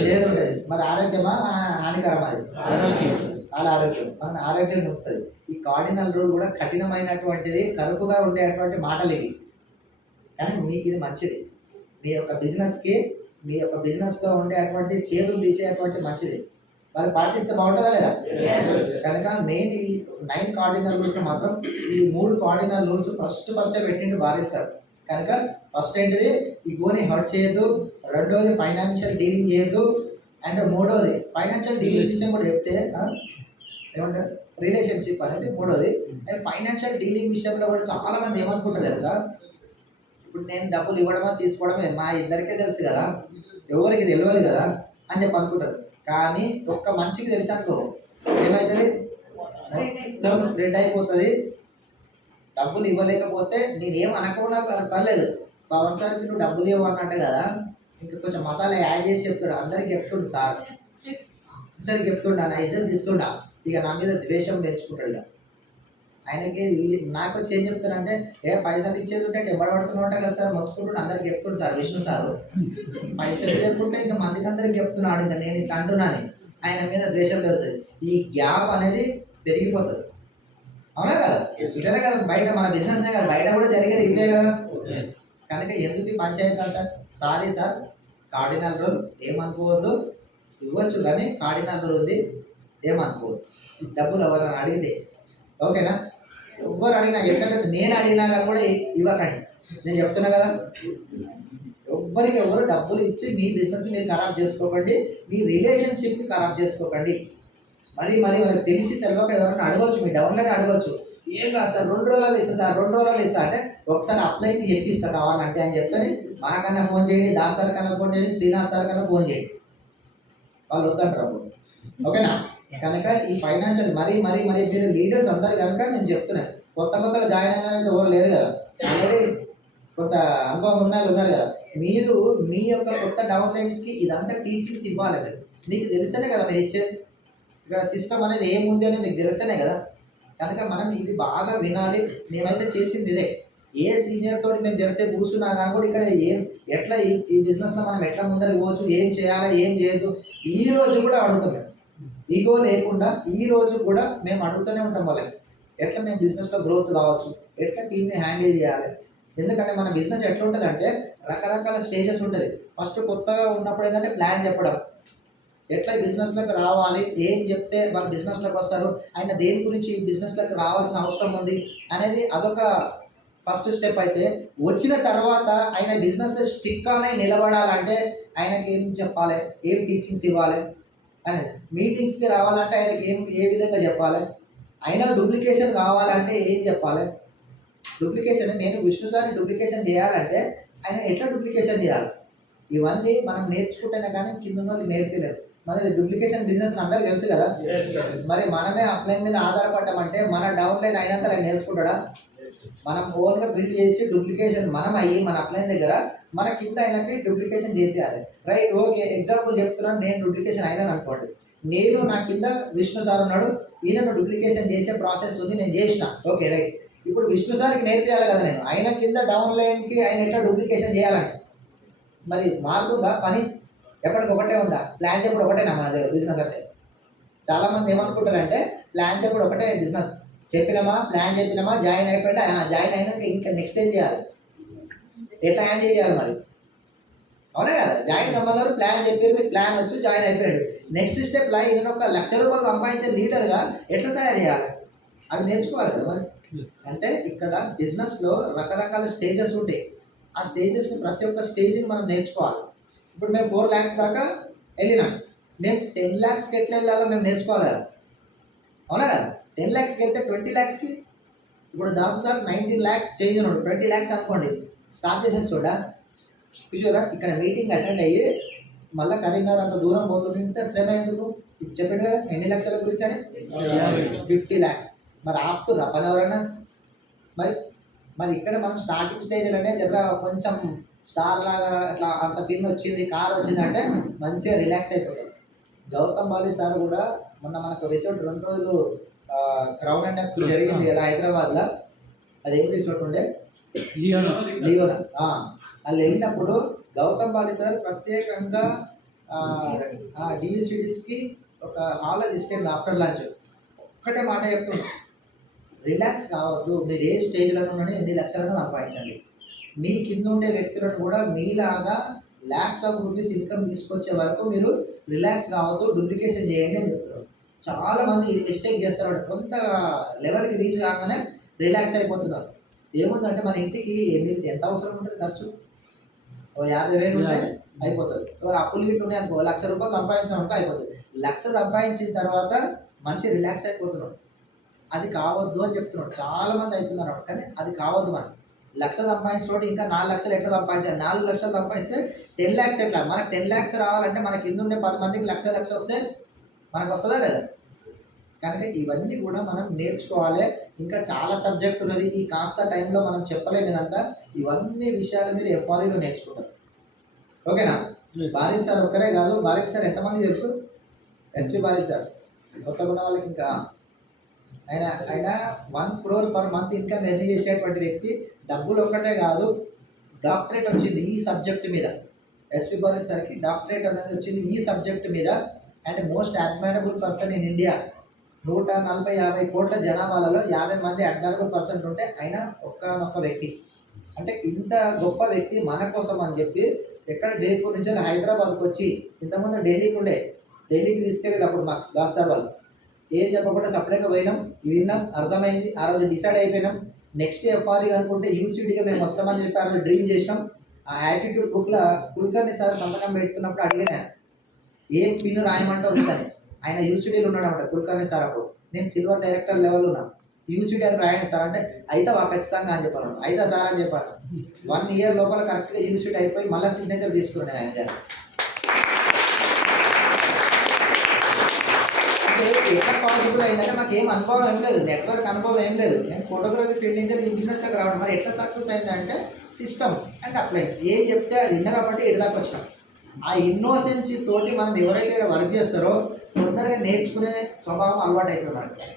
చేదు ఉంటుంది. మరి ఆరోగ్యమా హానికరమా? చాలా ఆరోగ్యం, మన ఆరోగ్యం వస్తుంది. ఈ కార్డినల్ రూల్ కూడా కఠినమైనటువంటిది, కరుపుగా ఉండేటువంటి మాటలు ఇవి. కానీ మీకు ఇది మంచిది, మీ యొక్క బిజినెస్కి, మీ యొక్క బిజినెస్లో ఉండేటువంటి చేతులు తీసేటువంటి మంచిది. మరి పాటిస్తే బాగుంటుందా లేదా? కనుక మెయిన్ ఈ 9 కార్డినల్ రూల్స్ మాత్రం ఈ 3 కార్డినల్ రూల్స్ ఫస్ట్ పెట్టిండు బాలయ్య సార్. కనుక ఫస్ట్ ఏంటిది, ఈ గోని హర్ట్ చేయొద్దు. రెండోది ఫైనాన్షియల్ డీలింగ్ చేయొద్దు. అండ్ మూడోది ఫైనాన్షియల్ డీలింగ్ విషయం కూడా చెప్తే ఏమంటారు, రిలేషన్షిప్ అనేది మూడోది. అండ్ ఫైనాన్షియల్ డీలింగ్ విషయంలో కూడా చాలా మంది ఏమనుకుంటారు కదా సార్, ఇప్పుడు నేను డబ్బులు ఇవ్వడమో తీసుకోవడమే మా ఇద్దరికే తెలుసు కదా, ఎవరికి తెలియదు కదా అని చెప్పి అనుకుంటారు. కానీ ఒక్క మనిషికి తెలిసి అనుకో ఏమవుతుంది, స్ప్రెడ్ అయిపోతుంది. డబ్బులు ఇవ్వలేకపోతే నేనేం అనకుండా పర్లేదు, పవన్ సార్ నువ్వు డబ్బులు ఇవ్వనంటే కదా, ఇంకా కొంచెం మసాలా యాడ్ చేసి చెప్తాడు. అందరికి చెప్తుండు సార్, అందరికి చెప్తుండా, నా ఇజం తీస్తుండా, ఇక నా మీద ద్వేషం పెంచుకుంటాడు. ఇక ఆయనకి నాకు వచ్చి ఏం చెప్తానంటే, పైసలు ఇచ్చేది ఉంటే టెంబడబడుతున్నా ఉంటా కదా సార్, మొత్తుకుంటుండే అందరికి చెప్తుండు సార్ విష్ణు సార్. పైసలు చెప్పుకుంటే ఇంకా మందికి అందరికి చెప్తున్నాడు, ఇంకా నేను ఇట్లా అంటున్నాను, ఆయన మీద ద్వేషం పెరుగుతుంది. ఈ గ్యాప్ అనేది పెరిగిపోతుంది, అవునా కదా? ఇట్లనే కదా బయట మన బిజినెస్ కదా, బయట కూడా జరిగేది ఇవే కదా. కనుక ఎందుకు ఈ పంచాయతీ అంట, సారీ సార్ కార్డినల్ రూల్ ఏమనుకోవద్దు, ఇవ్వచ్చు కానీ కార్డినల్ రూల్ ఉంది ఏమనుకోవద్దు. డబ్బులు ఎవరైనా అడిగితే ఓకేనా, ఎవరు అడిగినా ఎక్కడ నేను అడిగినా కానీ కూడా ఇవ్వకండి, నేను చెప్తున్నా కదా. ఎవ్వరికి ఎవరు డబ్బులు ఇచ్చి మీ బిజినెస్ని మీరు ఖరాబ్ చేసుకోకండి, మీ రిలేషన్షిప్ని ఖరాబ్ చేసుకోకండి. మరి వాళ్ళకి తెలిసి తెలియక ఎవరైనా అడగవచ్చు, మీ డౌన్లోనే అడగవచ్చు, ఏం కాదు సార్ 2 రోజులు ఇస్తా సార్, 2 రోజులు ఇస్తా అంటే ఒకసారి అప్లైకి చెప్పిస్తా కావాలంటే అని చెప్పని మాకన్నా ఫోన్ చేయండి, దాస్ సార్ కన్నా ఫోన్ చేయండి, శ్రీనాథ్ సార్ కన్నా ఫోన్ చేయండి, వాళ్ళు వద్దంటారు అప్పుడు. ఓకేనా? కనుక ఈ ఫైనాన్షియల్ మరి మీరు లీడర్స్ అందరు కనుక నేను చెప్తున్నాను, కొత్తగా జాయిన్ అయిన ఎవరు లేరు కదా, ఆల్రెడీ కొంత అనుభవం ఉన్నారు కదా, మీరు మీ యొక్క కొత్త డౌన్లైన్స్కి ఇదంతా టీచింగ్స్ ఇవ్వాలి. మీకు తెలిస్తేనే కదా మీరు ఇచ్చేది, ఇక్కడ సిస్టమ్ అనేది ఏముంది అని మీకు తెలిస్తేనే కదా. కనుక మనం ఇది బాగా వినాలి. మేమైతే చేసింది ఇదే, ఏ సీనియర్ తోటి మేము తెలిసే కూర్చున్నా కానీ కూడా ఇక్కడ ఎట్లా ఈ బిజినెస్లో మనం ఎట్లా ముందరికి పోవచ్చు, ఏం చేయాలా ఏం చేయొద్దు, ఈ రోజు కూడా అడుగుతాం. ఈగో లేకుండా ఈ రోజు కూడా మేము అడుగుతూనే ఉంటాం వాళ్ళకి, ఎట్లా మేము బిజినెస్లో గ్రోత్ కావచ్చు, ఎట్లా టీమ్ని హ్యాండిల్ చేయాలి. ఎందుకంటే మన బిజినెస్ ఎట్లా ఉంటుంది అంటే రకరకాల స్టేజెస్ ఉంటుంది. ఫస్ట్ కొత్తగా ఉన్నప్పుడు ఏంటంటే ప్లాన్ చెప్పడం, ఎట్లా బిజినెస్లోకి రావాలి, ఏం చెప్తే వాళ్ళు బిజినెస్లోకి వస్తారు, ఆయన దేని గురించి బిజినెస్లోకి రావాల్సిన అవసరం ఉంది అనేది అదొక ఫస్ట్ స్టెప్. అయితే వచ్చిన తర్వాత ఆయన బిజినెస్లో స్టిక్గానే నిలబడాలంటే ఆయనకి ఏం చెప్పాలి, ఏం టీచింగ్స్ ఇవ్వాలి అనేది, మీటింగ్స్కి రావాలంటే ఆయనకి ఏ విధంగా చెప్పాలి, అయినా డూప్లికేషన్ కావాలంటే ఏం చెప్పాలి. డూప్లికేషన్ నేను విష్ణు సార్ని డూప్లికేషన్ చేయాలంటే ఆయన ఎట్లా డూప్లికేషన్ చేయాలి, ఇవన్నీ మనం నేర్చుకుంటేనే కానీ కింద వాళ్ళకి నేర్పలేదు. మరి డూప్లికేషన్ బిజినెస్ అందరికీ తెలుసు కదా. మరి మనమే అప్లైన్ మీద ఆధారపడ్డామంటే మన డౌన్లైన్ అయినంత ఆయన నేర్చుకుంటాడా? మనం ఓన్గా బిల్డ్ చేసి డూప్లికేషన్ మనం అయ్యి మన అప్లైన్ దగ్గర మన కింద అయినట్టు డూప్లికేషన్ చేయాలి. రైట్, ఓకే, ఎగ్జాంపుల్ చెప్తున్నాను, నేను డూప్లికేషన్ అయినాను అనుకోండి, నేను నా కింద విష్ణు సార్ ఉన్నాడు, ఈయనను డూప్లికేషన్ చేసే ప్రాసెస్ ఉంది, నేను చేసిన, ఓకే రైట్. ఇప్పుడు విష్ణు సార్కి నేర్పించాలి కదా నేను, ఆయన కింద డౌన్ లైన్కి ఆయన ఎట్లా డూప్లికేషన్ చేయాలని. మరి మారుతుందా పని? ఎప్పటికొకటే ఉందా? ప్లాన్ చెప్పుడు ఒకటేనా మన బిజినెస్ అంటే? చాలామంది ఏమనుకుంటారంటే ప్లాన్ చెప్పుడు ఒకటే బిజినెస్, చెప్పినామా ప్లాన్ చెప్పినామా జాయిన్ అయిపోయింటే జాయిన్ అయినాక ఇంకా నెక్స్ట్ ఏం చేయాలి, ఎట్లా హ్యాండిల్ చేయాలి మరి? అవునా కదా? జాయిన్ అవ్వగారు ప్లాన్ చెప్పారు, మీకు ప్లాన్ వచ్చి జాయిన్ అయిపోయాడు. నెక్స్ట్ స్టెప్లో ఈయన ఒక ₹1,00,000 సంపాదించే లీడర్గా ఎట్లా తయారు చేయాలి, అది నేర్చుకోవాలి కదా మరి. అంటే ఇక్కడ బిజినెస్లో రకరకాల స్టేజెస్ ఉంటాయి, ఆ స్టేజెస్ని ప్రతి ఒక్క స్టేజ్ని మనం నేర్చుకోవాలి. ఇప్పుడు మేము 4 lakhs దాకా వెళ్ళినాం, మేము 10 lakhsకి ఎట్లా వెళ్ళాలో మేము నేర్చుకోవాలి కదా, అవునా కదా? 10 lakhsకి వెళ్తే 20 lakhsకి, ఇప్పుడు దాసు సార్ 19 lakhs చేంజ్ ఉన్నాడు, 20 lakhs అనుకోండి, స్టార్ట్ చేసేస్తాడా? చూసారా, ఇక్కడ మీటింగ్ అటెండ్ అయ్యి మళ్ళీ కరీంనగర్ అంత దూరం పోతుంది, ఇంత శ్రమ ఎందుకు? చెప్పండి కదా ఎన్ని లక్షల గురించి అని, 50 lakhs. మరి ఆపుతురా పని ఎవరైనా? మరి మరి ఇక్కడ మనం స్టార్టింగ్ స్టేజ్లోనే జర కొంచెం స్టార్ లాగా అట్లా అంత పిన్ వచ్చింది, కార్ వచ్చింది అంటే మంచిగా రిలాక్స్ అయిపోతాం. గౌతమ్ బాలి సార్ కూడా మొన్న మనకు రిసార్ట్ 2 రోజులు క్రౌన్ అండ్ అప్ జరిగింది కదా హైదరాబాద్లో, అదేం రిసార్ట్ ఉండే, లియోనా. వాళ్ళు వెళ్ళినప్పుడు గౌతమ్ బాలి సార్ ప్రత్యేకంగా డియూసిటీస్కి ఒక హాల్లో తీసుకెళ్ళి ఆఫ్టర్ లంచ్ ఒక్కటే మాట చెప్తున్నాం, రిలాక్స్ కావద్దు, మీరు ఏ స్టేజ్లో నుండి ఎన్ని లక్షలను సంపాదించండి, మీ కింద ఉండే వ్యక్తులను కూడా మీలాగా lakhs of rupees ఇన్కమ్ తీసుకొచ్చే వరకు మీరు రిలాక్స్ కావద్దు, డూప్లికేషన్ చేయండి అని చెప్తారు. చాలామంది ఇది మిస్టేక్ చేస్తారు, కొంత లెవెల్కి రీచ్ కాగానే రిలాక్స్ అయిపోతున్నారు. ఏముందంటే మన ఇంటికి ఎంత అవసరం ఉంటుంది ఖర్చు, 50,000 ఉంటే అయిపోతుంది. అప్పులు గిట్టు ఉన్నాయి అనుకో, ₹1,00,000 సంపాదించడం అంటే అయిపోతుంది. 1,00,000 సంపాదించిన తర్వాత మనిషి రిలాక్స్ అయిపోతున్నాడు, అది కావద్దు అని చెప్తున్నాడు. చాలామంది అవుతున్నారు, కానీ అది కావద్దు. మనం 1,00,000 సంపాదించిన ఇంకా 4 లక్షలు ఎట్లా సంపాదించాలి, 4 లక్షలు సంపాదిస్తే 10 lakhs ఎట్లా? మనకు 10 lakhs రావాలంటే మన కింద ఉండే 10 మందికి లక్ష వస్తే మనకు వస్తుందా లేదా? కనుక ఇవన్నీ కూడా మనం నేర్చుకోవాలి. ఇంకా చాలా సబ్జెక్ట్ ఉన్నది, ఈ కాస్త టైంలో మనం చెప్పలేము ఇదంతా. ఇవన్నీ విషయాలు మీరు FREలో నేర్చుకుంటారు, ఓకేనా? బాలిక్ సార్ ఒకరే కాదు, బాలిక్ సార్ ఎంతమంది తెలుసు? SP బాలిక్ సార్ కొత్తగా ఉన్న వాళ్ళకి ఇంకా ఆయన 1 crore per month income earn చేసేటువంటి వ్యక్తి. డబ్బులు ఒక్కటే కాదు, డాక్టరేట్ వచ్చింది ఈ సబ్జెక్ట్ మీద. SP బాలిక్ సార్కి డాక్టరేట్ అనేది వచ్చింది ఈ సబ్జెక్ట్ మీద. And most admirable person in India. 140-50 కోట్ల జనాభాలలో 50 మంది అడ్మైరబుల్ పర్సన్ ఉంటే ఆయన ఒక్కనొక్క వ్యక్తి. అంటే ఇంత గొప్ప వ్యక్తి మన కోసం అని చెప్పి ఎక్కడ జైపూర్ నుంచి హైదరాబాద్కి వచ్చి, ఇంతకుముందు ఢిల్లీకి ఉండే, ఢిల్లీకి తీసుకెళ్ళి అప్పుడు మాకు దాస్ సార్ వాళ్ళు ఏం చెప్పకుండా సపరేట్గా పోయినాం, విన్నాం, అర్థమైంది, ఆ రోజు డిసైడ్ అయిపోయినాం. నెక్స్ట్ FRE అనుకుంటే యూనివర్సిటీగా మేము వస్తామని చెప్పి ఆ రోజు డ్రీమ్ చేసినాం. ఆ యాటిట్యూడ్ బుక్లో కుల్కర్ని సార్ సంతకం పెడుతున్నప్పుడు అడిగినా ఏం పిన్ను రాయమంటే వస్తాను. ఆయన యూనివర్సిటీలో ఉన్నాడు అనమాట కుల్కర్ని సార్. అప్పుడు నేను సిల్వర్ డైరెక్టర్ లెవెల్ ఉన్నా. యూనివర్సిటీ అని రాయండి సార్ అంటే అయితే ఖచ్చితంగా అని చెప్పాను, అయితే సార్ అని చెప్పాను. 1 year లోపల కరెక్ట్గా యూనివర్సిటీ అయిపోయి మళ్ళీ సిగ్నేచర్ తీసుకున్నాను ఆయన దగ్గర. ఎక్కడ పాసిబుల్ అయిందంటే మాకు ఏం అనుభవం ఏం లేదు, నెట్వర్క్ అనుభవం ఏం లేదు. నేను ఫోటోగ్రఫీ ఫీల్డ్ నుంచి ఈ బిజినెస్లోకి రావడం. మరి ఎట్లా సక్సెస్ అయిందంటే సిస్టమ్ అండ్ అప్లయన్స్. ఏం చెప్తే అది విన్న కాబట్టి ఎడదాకా వచ్చినాం. ఆ ఇన్నోసెన్సీ తోటి మనం ఎవరైతే ఇక్కడ వర్క్ చేస్తారో తొందరగా నేర్చుకునే స్వభావం అలవాటు అవుతుంది మనకి.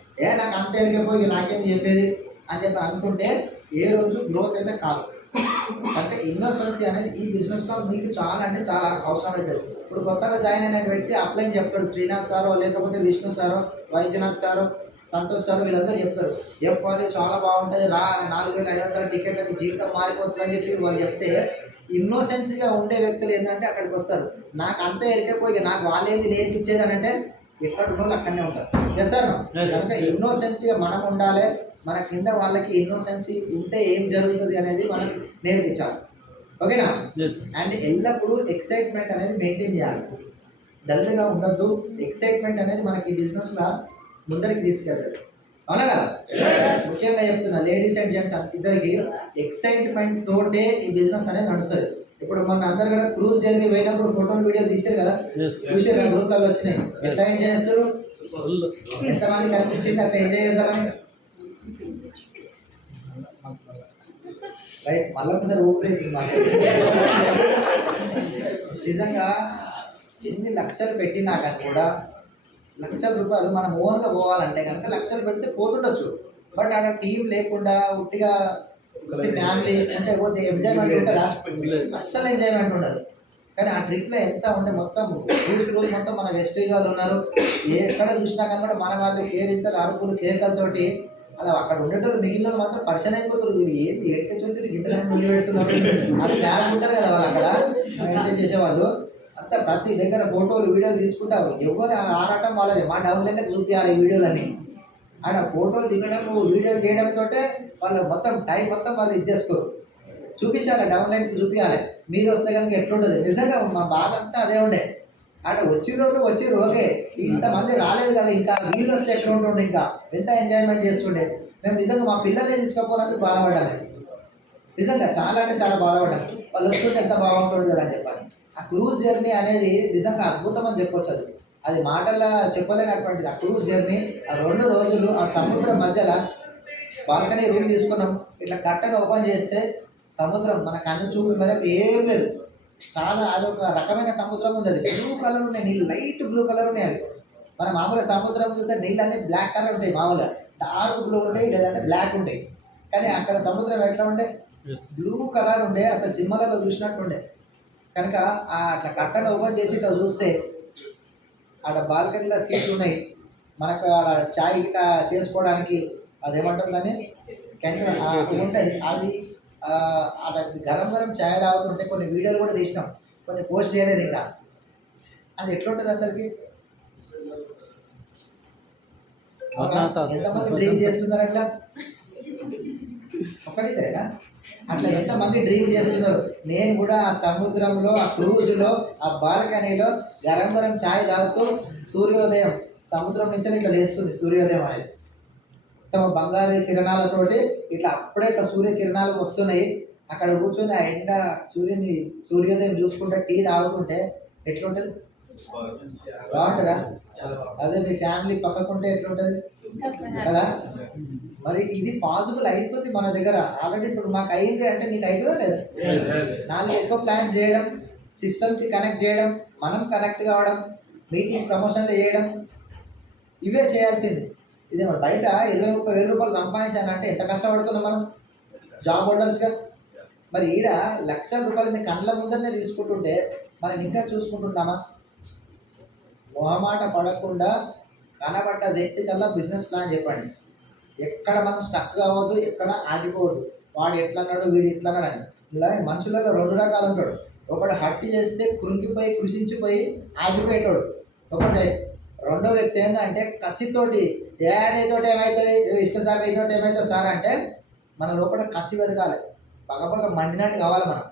నాకు అంత ఎరిగిపోయి నాకేం చెప్పేది అని చెప్పి అనుకుంటే ఏ రోజు గ్రోత్ అయితే కాదు. అంటే ఇన్నోసెన్సీ అనేది ఈ బిజినెస్లో మీకు చాలా అంటే చాలా అవసరం అవుతుంది. ఇప్పుడు కొత్తగా జాయిన్ అయిన వ్యక్తి అప్లై చెప్తాడు, శ్రీనాథ్ సారో లేకపోతే విష్ణు సారో వైద్యనాథ్ సారో సంతోష్ సార్ వీళ్ళందరూ చెప్తారు FRE చాలా బాగుంటుంది, 4,500 టికెట్ అని జీవితం మారిపోతుంది అని చెప్పి వాళ్ళు చెప్తే, ఇన్నోసెన్స్గా ఉండే వ్యక్తులు ఏంటంటే అక్కడికి వస్తారు. నాకు అంతే ఎరికపోయి నాకు వాళ్ళేది నేర్పించేది అని అంటే ఎక్కడ ఉన్నోళ్ళు అక్కడనే ఉంటారు. Yes sir. కనుక ఇన్నోసెన్స్గా మనం ఉండాలి, మన కింద వాళ్ళకి ఇన్నోసెన్సీ ఉంటే ఏం జరుగుతుంది అనేది మనం నేర్పించాలి, ఓకేనా? అండ్ ఎల్లప్పుడూ ఎక్సైట్మెంట్ అనేది మెయింటైన్ చేయాలి, డల్గా ఉండద్దు. ఎక్సైట్మెంట్ అనేది మనకి బిజినెస్లో ముందరికి తీసుకెళ్తుంది, అవునా కదా? ముఖ్యంగా చెప్తున్నా, లేడీస్ అండ్ జెంట్స్ ఇద్దరికి ఎక్సైట్మెంట్ తోటే ఈ బిజినెస్ అనేది నడుస్తుంది. ఇప్పుడు మన అందరు కూడా క్రూజ్ జర్నీ పోయినప్పుడు ఫోటోలు వీడియోలు తీసారు కదా, చూసారు కదా, గ్రూప్లలో వచ్చినాయి. ఎట్లా ఎంజాయ్ చేస్తారు, ఎంతమంది కనిపించింది అట్లా ఎంజాయ్ చేస్తామని. రైట్, మళ్ళీ ఒకసారి ఊపిరి నిజంగా ఎన్ని లక్షలు పెట్టినాక కూడా లక్షల రూపాయలు మనం ఓన్గా పోవాలంటే కనుక లక్షలు పెడితే పోతుండొచ్చు. బట్ ఆడ టీం లేకుండా ఉట్టిగా ఫ్యామిలీ ఉంటే పోతే ఎంజాయ్మెంట్ ఉంటుందా? అస్సలు ఎంజాయ్మెంట్ ఉండదు. కానీ ఆ ట్రిప్లో ఎంత ఉంటే మొత్తం రోజు మొత్తం మన వెస్టేజ్ వాళ్ళు ఉన్నారు, ఎక్కడ చూసినా కానీ కూడా మన వాళ్ళు కేరింతలు అరుపులు కేకలతోటి అలా అక్కడ ఉండేటోళ్ళు మిగిలిన వాళ్ళు మాత్రం పరిచయం అయిపోతారు. వీళ్ళు ఏంటి ఎక్కడికి వచ్చి ఇంతకన్నా ముందు పెడుతున్నారు. ఆ స్టాఫ్ ఉంటారు కదా వాళ్ళు అక్కడ మెయింటైన్ చేసేవాళ్ళు అంతా ప్రతి దగ్గర ఫోటోలు వీడియోలు తీసుకుంటారు. ఎవరు ఆరాటం వాళ్ళది. మా డౌన్లైన్లో చూపించాలి వీడియోలన్నీ. ఆడ ఫోటోలు దిగడం వీడియోలు చేయడంతో వాళ్ళు మొత్తం టైం మొత్తం వాళ్ళు ఇది చేసుకోరు. చూపించాలి, డౌన్లైన్స్ చూపించాలి. మీరు వస్తే కనుక ఎట్లుంటుంది. నిజంగా మా బాధ అంతా అదే ఉండే. అక్కడ వచ్చిర్రు ఓకే, ఇంతమంది రాలేదు కదా, ఇంకా వీళ్ళు వస్తే ఎట్లా ఉంటుండే, ఇంకా ఎంత ఎంజాయ్మెంట్ చేస్తుండే. మేము నిజంగా మా పిల్లల్ని తీసుకోపోయినందుకు బాధపడ్డాము. నిజంగా చాలా అంటే చాలా బాధపడ్డాము. వాళ్ళు వస్తుంటే ఎంత బాగుంటుంది కదా అని చెప్పాలి. ఆ క్రూజ్ జర్నీ అనేది నిజంగా అద్భుతం అని చెప్పొచ్చు. అది మాటల్లో చెప్పలేనటువంటిది. ఆ క్రూజ్ జర్నీ ఆ 2 రోజులు ఆ సముద్రం మధ్యలో బాల్కనీ రూమ్ తీసుకున్నాం. ఇట్లా కట్టను ఓపెన్ చేస్తే సముద్రం మన కన్ను చూపు మేరకు ఏం లేదు. చాలా అదొక రకమైన సముద్రం ఉంది. అది బ్లూ కలర్ ఉన్నాయి నీళ్ళు, లైట్ బ్లూ కలర్ ఉన్నాయి. అవి మన మామూలుగా సముద్రం చూస్తే నీళ్ళు అనేది బ్లాక్ కలర్ ఉంటాయి, మామూలుగా డార్క్ బ్లూ ఉంటాయి లేదంటే బ్లాక్ ఉంటాయి. కానీ అక్కడ సముద్రం ఎట్లా ఉండే బ్లూ కలర్ ఉండే, అసలు సినిమాలలో చూసినట్టు ఉండే. కనుక అట్లా కట్టను ఓపెన్ చేసి ఇట్లా చూస్తే ఆడ బాల్కనీలో సీట్లు ఉన్నాయి. మనకు ఆడ చాయ్ ఇట్లా చేసుకోవడానికి అదేమంటుందని క్యాంటీన్ ఉంటుంది. అది ఆడ గరం గరం ఛాయ్ తాగుతుంటే కొన్ని వీడియోలు కూడా తీసినాం, కొన్ని పోస్ట్ చేయలేదు ఇంకా. అది ఎట్లుంటుంది అసలుకి? ఎంతమంది డ్రీమ్ చేస్తున్నారు అట్లా? ఒకరిదేనా అట్లా ఎంతమంది డ్రీమ్ చేస్తున్నారు? నేను కూడా ఆ సముద్రంలో ఆ క్రూజ్లో ఆ బాల్కనీలో గరం గరం ఛాయ్ తాగుతూ సూర్యోదయం సముద్రం నుంచి ఇట్లా లేస్తుంది. సూర్యోదయం అనేది తమ బంగారు కిరణాలతోటి ఇట్లా అప్పుడే ఇట్లా సూర్య కిరణాలు వస్తున్నాయి. అక్కడ కూర్చొని ఆ ఎండ సూర్యోదయం చూసుకుంటే టీ తాగుతుంటే ఎట్లుంటుంది? బాగుంటుందా? అదే మీ ఫ్యామిలీ పక్కకుంటే ఎట్లుంటుంది కదా? మరి ఇది పాసిబుల్ అవుతుంది మన దగ్గర ఆల్రెడీ. ఇప్పుడు మాకు అయింది అంటే మీకు అవుతుందా లేదా? 4 ఎక్కువ ప్లాన్స్ చేయడం, సిస్టమ్కి కనెక్ట్ చేయడం, మనం కనెక్ట్ కావడం, మీటింగ్ ప్రమోషన్లు చేయడం, ఇవే చేయాల్సింది. ఇదే మరి బయట 20-30 వేల రూపాయలు సంపాదించాలంటే ఎంత కష్టపడుతున్నాం మనం జాబ్ హోల్డర్స్గా. మరి ఈడ లక్షల రూపాయలు మీ కళ్ళ ముందరనే తీసుకుంటుంటే మనం ఇంకా చూసుకుంటున్నామా? మొహమాట పడకుండా కనబడ్డ వ్యక్తి కల్లా బిజినెస్ ప్లాన్ చెప్పండి. ఎక్కడ మనం స్టక్ కావద్దు, ఎక్కడ ఆగిపోవద్దు. వాడు ఎట్లా అన్నాడు, వీడు ఎట్లా అన్నాడు అని. ఇలా మనుషులలో 2 రకాలు ఉంటాడు. ఒకడు హట్టి చేస్తే కృంగిపోయి కృషించిపోయి ఆగిపోయేటోడు ఒకటే. రెండో వ్యక్తి ఏంటంటే కసితోటి నీతోటి ఏమవుతుంది, ఇష్ట సార్ నీతోటి ఏమవుతుంది సార్ అంటే మన లోపల కసి పెరగాలి, పగపగ మండినట్టు కావాలి. మనం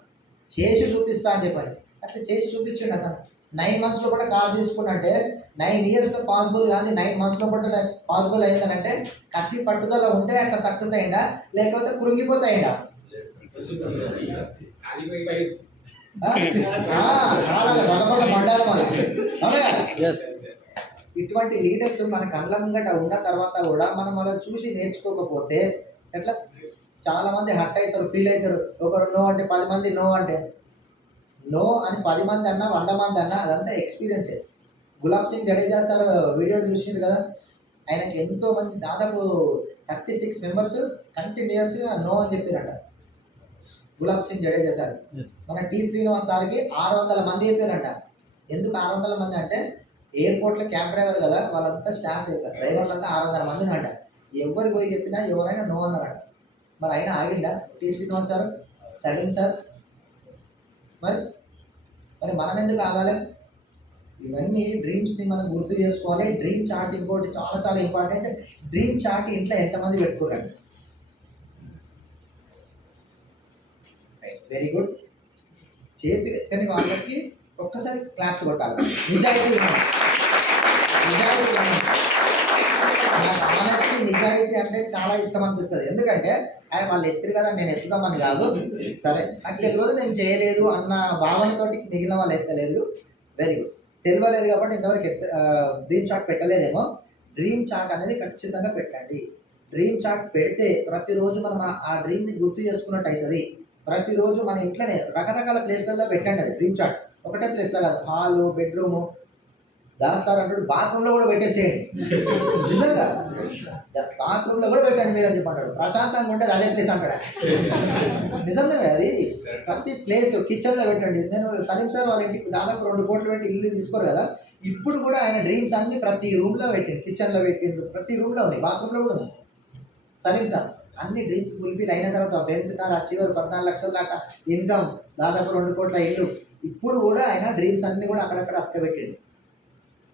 చేసి చూపిస్తా అని చెప్పండి. అట్లా చేసి చూపించండి. అతను 9 monthsలో కూడా కార్ తీసుకున్నంటే 9 yearsలో పాసిబుల్ కానీ 9 monthsలో కూడా పాసిబుల్ అయిందనంటే కసి పట్టుదల ఉంటే అట్లా సక్సెస్ అయిందా, లేకపోతే కృంగిపోతాయిందా? పగపగ మండాలి మనం. ఇటువంటి లీడర్స్ మన కళ్ళ ముంగట ఉన్న తర్వాత కూడా మనం అలా చూసి నేర్చుకోకపోతే ఎట్లా? చాలా మంది హట్ అవుతారు, ఫీల్ అవుతారు. ఒకరు నో అంటే 10 మంది నో అంటే నో అని 10 మంది అన్నా 100 మంది అన్నా అదంతా ఎక్స్పీరియన్సే. గులాబ్ సింగ్ జడేజా సార్ వీడియోలు చూసింది కదా, ఆయనకి ఎంతో మంది దాదాపు 36 members కంటిన్యూస్గా నో అని చెప్పారంట. గులాబ్ సింగ్ జడేజా సార్. మన టి శ్రీనివాస్ సార్కి 600 మంది చెప్పారంట. ఎందుకు 600 మంది అంటే ఎయిర్పోర్ట్లో క్యాబ్ డ్రైవర్ కదా, వాళ్ళంతా స్టాఫ్ డ్రైవర్లంతా 600 మంది అంట. ఎవరికి పోయి చెప్పినా ఎవరైనా నో అన్నారంట. మరి అయినా ఆగిందా T Srinivas sir, Salim sir? మరి మరి మనం ఎందుకు ఆగాలి? ఇవన్నీ డ్రీమ్స్ని మనం గుర్తు చేసుకోవాలి. డ్రీమ్ చార్ట్ ఇంకోటి చాలా చాలా ఇంపార్టెంట్. డ్రీమ్ చార్ట్ ఇంట్లో ఎంతమంది పెట్టుకోరండి? Very good. చేతి ఎత్తని వాళ్ళకి ఒక్కసారి క్లాప్స్ కొట్టాలి. నిజాయితీ నాకు ఆనెస్టీ నిజాయితీ అంటే చాలా ఇష్టం అనిపిస్తుంది. ఎందుకంటే ఆయన వాళ్ళు ఎత్తురు కదా, నేను ఎత్తుదామని కాదు, సరే నాకు తెలియదు నేను చేయలేదు అన్న భావనతోటి మిగిలిన వాళ్ళు ఎత్తలేదు. Very good. తెలియలేదు కాబట్టి ఇంతవరకు డ్రీమ్ చార్ట్ పెట్టలేదేమో. డ్రీమ్ చార్ట్ అనేది ఖచ్చితంగా పెట్టండి. డ్రీమ్ చార్ట్ పెడితే ప్రతిరోజు మనం ఆ డ్రీమ్ని గుర్తు చేసుకున్నట్టు అవుతుంది. ప్రతిరోజు మన ఇంట్లోనే రకరకాల ప్లేస్లలో పెట్టండి. అది డ్రీమ్ చార్ట్ ఒకటే ప్లేస్లో కాదు, హాలు, బెడ్రూము, దాస్ సార్ అంటాడు బాత్రూంలో కూడా పెట్టేసేయండి, నిజంగా బాత్రూంలో కూడా పెట్టండి మీరు అని చెప్పంటాడు. ప్రశాంతంగా ఉండేది అదే ప్లేస్ అంటాడు. నిజంగా అది ప్రతి ప్లేస్ కిచెన్లో పెట్టండి. నేను సలీం సార్ వాళ్ళ ఇంటికి దాదాపు 2 కోట్లు పెట్టి ఇల్లు తీసుకోరు కదా, ఇప్పుడు కూడా ఆయన డ్రీమ్స్ అన్ని ప్రతి రూమ్లో పెట్టిండు, కిచెన్లో పెట్టిండు, ప్రతి రూమ్లో ఉన్నాయి, బాత్రూంలో కూడా ఉంది. సలీం సార్ అన్ని డ్రీమ్స్ ఫుల్ఫిల్ అయిన తర్వాత బెంచ్ కార్ అచీవర్ 14 లక్షల దాకా ఇన్కమ్, దాదాపు 2 కోట్ల ఇల్లు, ఇప్పుడు కూడా ఆయన డ్రీమ్స్ అన్ని కూడా అక్కడక్కడ అక్కబెట్టిండు.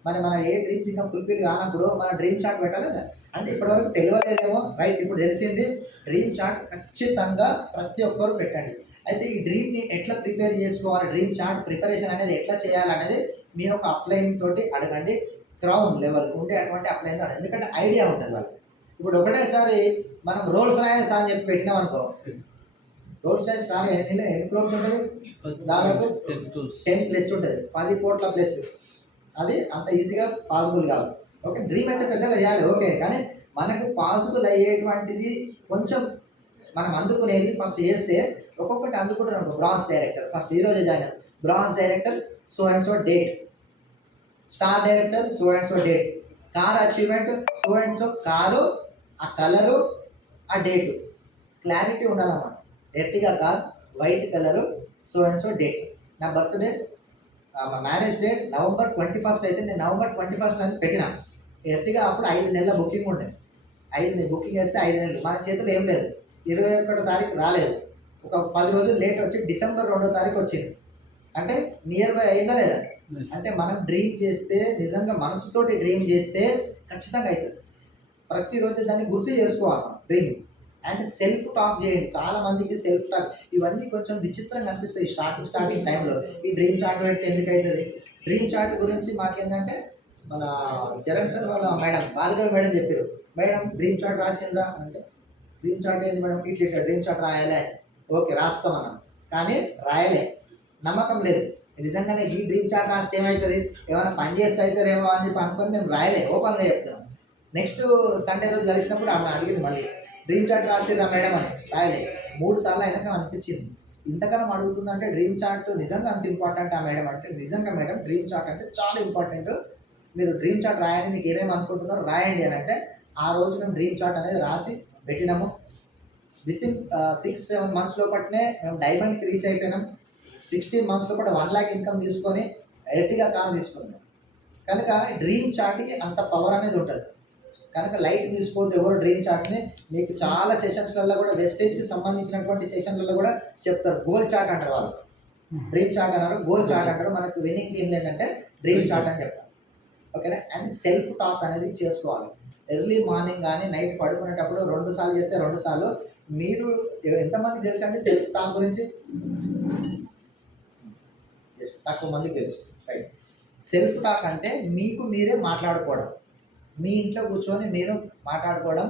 మరి మన ఏ డ్రీమ్స్ ఇంకా ఫుల్ఫిల్ కానప్పుడు మన డ్రీమ్ చార్ట్ పెట్టాలి కదా. అంటే ఇప్పటివరకు తెలియలేదేమో, రైట్, ఇప్పుడు తెలిసింది. డ్రీమ్ చార్ట్ ఖచ్చితంగా ప్రతి ఒక్కరు పెట్టండి. అయితే ఈ డ్రీమ్ని ఎట్లా ప్రిపేర్ చేసుకోవాలి, డ్రీమ్ చార్ట్ ప్రిపరేషన్ అనేది ఎట్లా చేయాలనేది మీ యొక్క అప్లైన్ తోటి అడగండి. క్రౌన్ లెవెల్ ఉండే అటువంటి అప్లైన్ అడగండి, ఎందుకంటే ఐడియా ఉంటుంది వాళ్ళకి. ఇప్పుడు ఒకటేసారి మనం రోల్స్ రాయల్స్ అని చెప్పి పెట్టినాం అనుకో, రోల్స్ రాయల్స్ కార్ ఎన్ని క్రోర్స్ ఉంటుంది, దాదాపు 10+ ఉంటుంది, 10 కోట్ల ప్లస్. అది అంత ఈజీగా పాసిబుల్ కాదు. ఓకే, డ్రీమ్ అయితే పెద్దగా చేయాలి, ఓకే, కానీ మనకు పాసిబుల్ అయ్యేటువంటిది కొంచెం మనం అందుకునేది ఫస్ట్ చేస్తే ఒక్కొక్కటి అందుకుంటున్నాం. బ్రాంజ్ డైరెక్టర్ ఫస్ట్ ఈరోజే జాయిన్ అయ్యారు, bronze director so and so date, star director so and so date, car achievement so and so car, ఆ కలరు, ఆ డేటు క్లారిటీ ఉండాలన్నమాట. Ertiga car, white colour, so and so date. నా బర్త్డే మ్యారేజ్ డేట్ November 21 అయితే నేను November 21 అని పెట్టిన. ఎర్టిగా అప్పుడు 5 నెలల బుకింగ్ ఉండే, 5 బుకింగ్ చేస్తే 5 నెలలు మన చేతిలో ఏం లేదు. 21వ తారీఖు రాలేదు, ఒక 10 రోజులు లేట్ వచ్చి December 2వ తారీఖు వచ్చింది. అంటే నియర్ బై అయిందా లేదా? అంటే మనం డ్రీమ్ చేస్తే, నిజంగా మనసుతోటి డ్రీమ్ చేస్తే ఖచ్చితంగా అవుతుంది. ప్రతిరోజు దాన్ని గుర్తు చేసుకోవాలి డ్రీమ్. అండ్ సెల్ఫ్ టాక్ చేయండి. చాలా మందికి సెల్ఫ్ టాక్ ఇవన్నీ కొంచెం విచిత్రంగా అనిపిస్తాయి స్టార్టింగ్ టైంలో. ఈ డ్రీమ్ చార్ట్ పెడితే ఎందుకు అవుతుంది? డ్రీమ్ చార్ట్ గురించి మాకేంటంటే మన చరణ్ సార్ వాళ్ళ మేడం భార్గవి మేడం చెప్పారు, మేడం డ్రీమ్ చార్ట్ రాసిండ్రా అంటే, డ్రీమ్ చార్ట్ ఏంది మేడం, ఇట్లా డ్రీమ్ చార్ట్ రాయాలే, ఓకే రాస్తామన్నాం, కానీ రాయలే, నమ్మకం లేదు. నిజంగానే ఈ డ్రీమ్ చార్ట్ రాస్తే ఏమవుతుంది, ఏమైనా పని చేస్తే అవుతుందేమో అని చెప్పి అనుకొని మేము రాయలే, ఓపెన్గా చెప్తున్నాం. నెక్స్ట్ సండే రోజు కలిసినప్పుడు ఆమె అడిగింది మళ్ళీ, డ్రీమ్ చార్ట్ రాసిరా మేడం అని, రాయలే. 3 సార్లు అయినాక అనిపించింది ఇంతకాలం అడుగుతుందంటే డ్రీమ్ చార్ట్ నిజంగా అంత ఇంపార్టెంట్ ఆ మేడం అంటే. నిజంగా మేడం డ్రీమ్ చార్ట్ అంటే చాలా ఇంపార్టెంట్, మీరు డ్రీమ్ చార్ట్ రాయాలి, మీకు ఏమేమి అనుకుంటున్నారో రాయండి అని అంటే, ఆ రోజు మేము డ్రీమ్ చార్ట్ అనేది రాసి పెట్టినాము. వితిన్ 6-7 months లోపట్నే మేము డైమండ్కి రీచ్ అయిపోయినాం. 16 months లోపల 1 lakh ఇన్కమ్ తీసుకొని ఎర్టిగా కార్ తీసుకున్నాం. కనుక డ్రీమ్ చార్ట్కి అంత పవర్ అనేది ఉంటుంది. కనుక లైట్ తీసుకోవద్దు ఎవరు డ్రీమ్ చార్ట్ని. మీకు చాలా సెషన్స్లలో కూడా వెస్టేజ్కి సంబంధించినటువంటి సెషన్లలో కూడా చెప్తారు, గోల్ చార్ట్ అంటారు వాళ్ళు. డ్రీమ్ చార్ట్ అన్నారు, గోల్ చార్ట్ అంటారు. మనకు వినింగ్ టీమ్ ఏంటంటే డ్రీమ్ చార్ట్ అని చెప్తారు, ఓకేనా. అండ్ సెల్ఫ్ టాక్ అనేది చేసుకోవాలి. ఎర్లీ మార్నింగ్ కానీ నైట్ పడుకునేటప్పుడు 2 సార్లు చేస్తే 2 సార్లు. మీరు ఎంతమందికి తెలుసు అండి సెల్ఫ్ టాక్ గురించి? తక్కువ మందికి తెలుసు, రైట్. సెల్ఫ్ టాక్ అంటే మీకు మీరే మాట్లాడుకోవడం, మీ ఇంట్లో కూర్చొని మీరు మాట్లాడుకోవడం.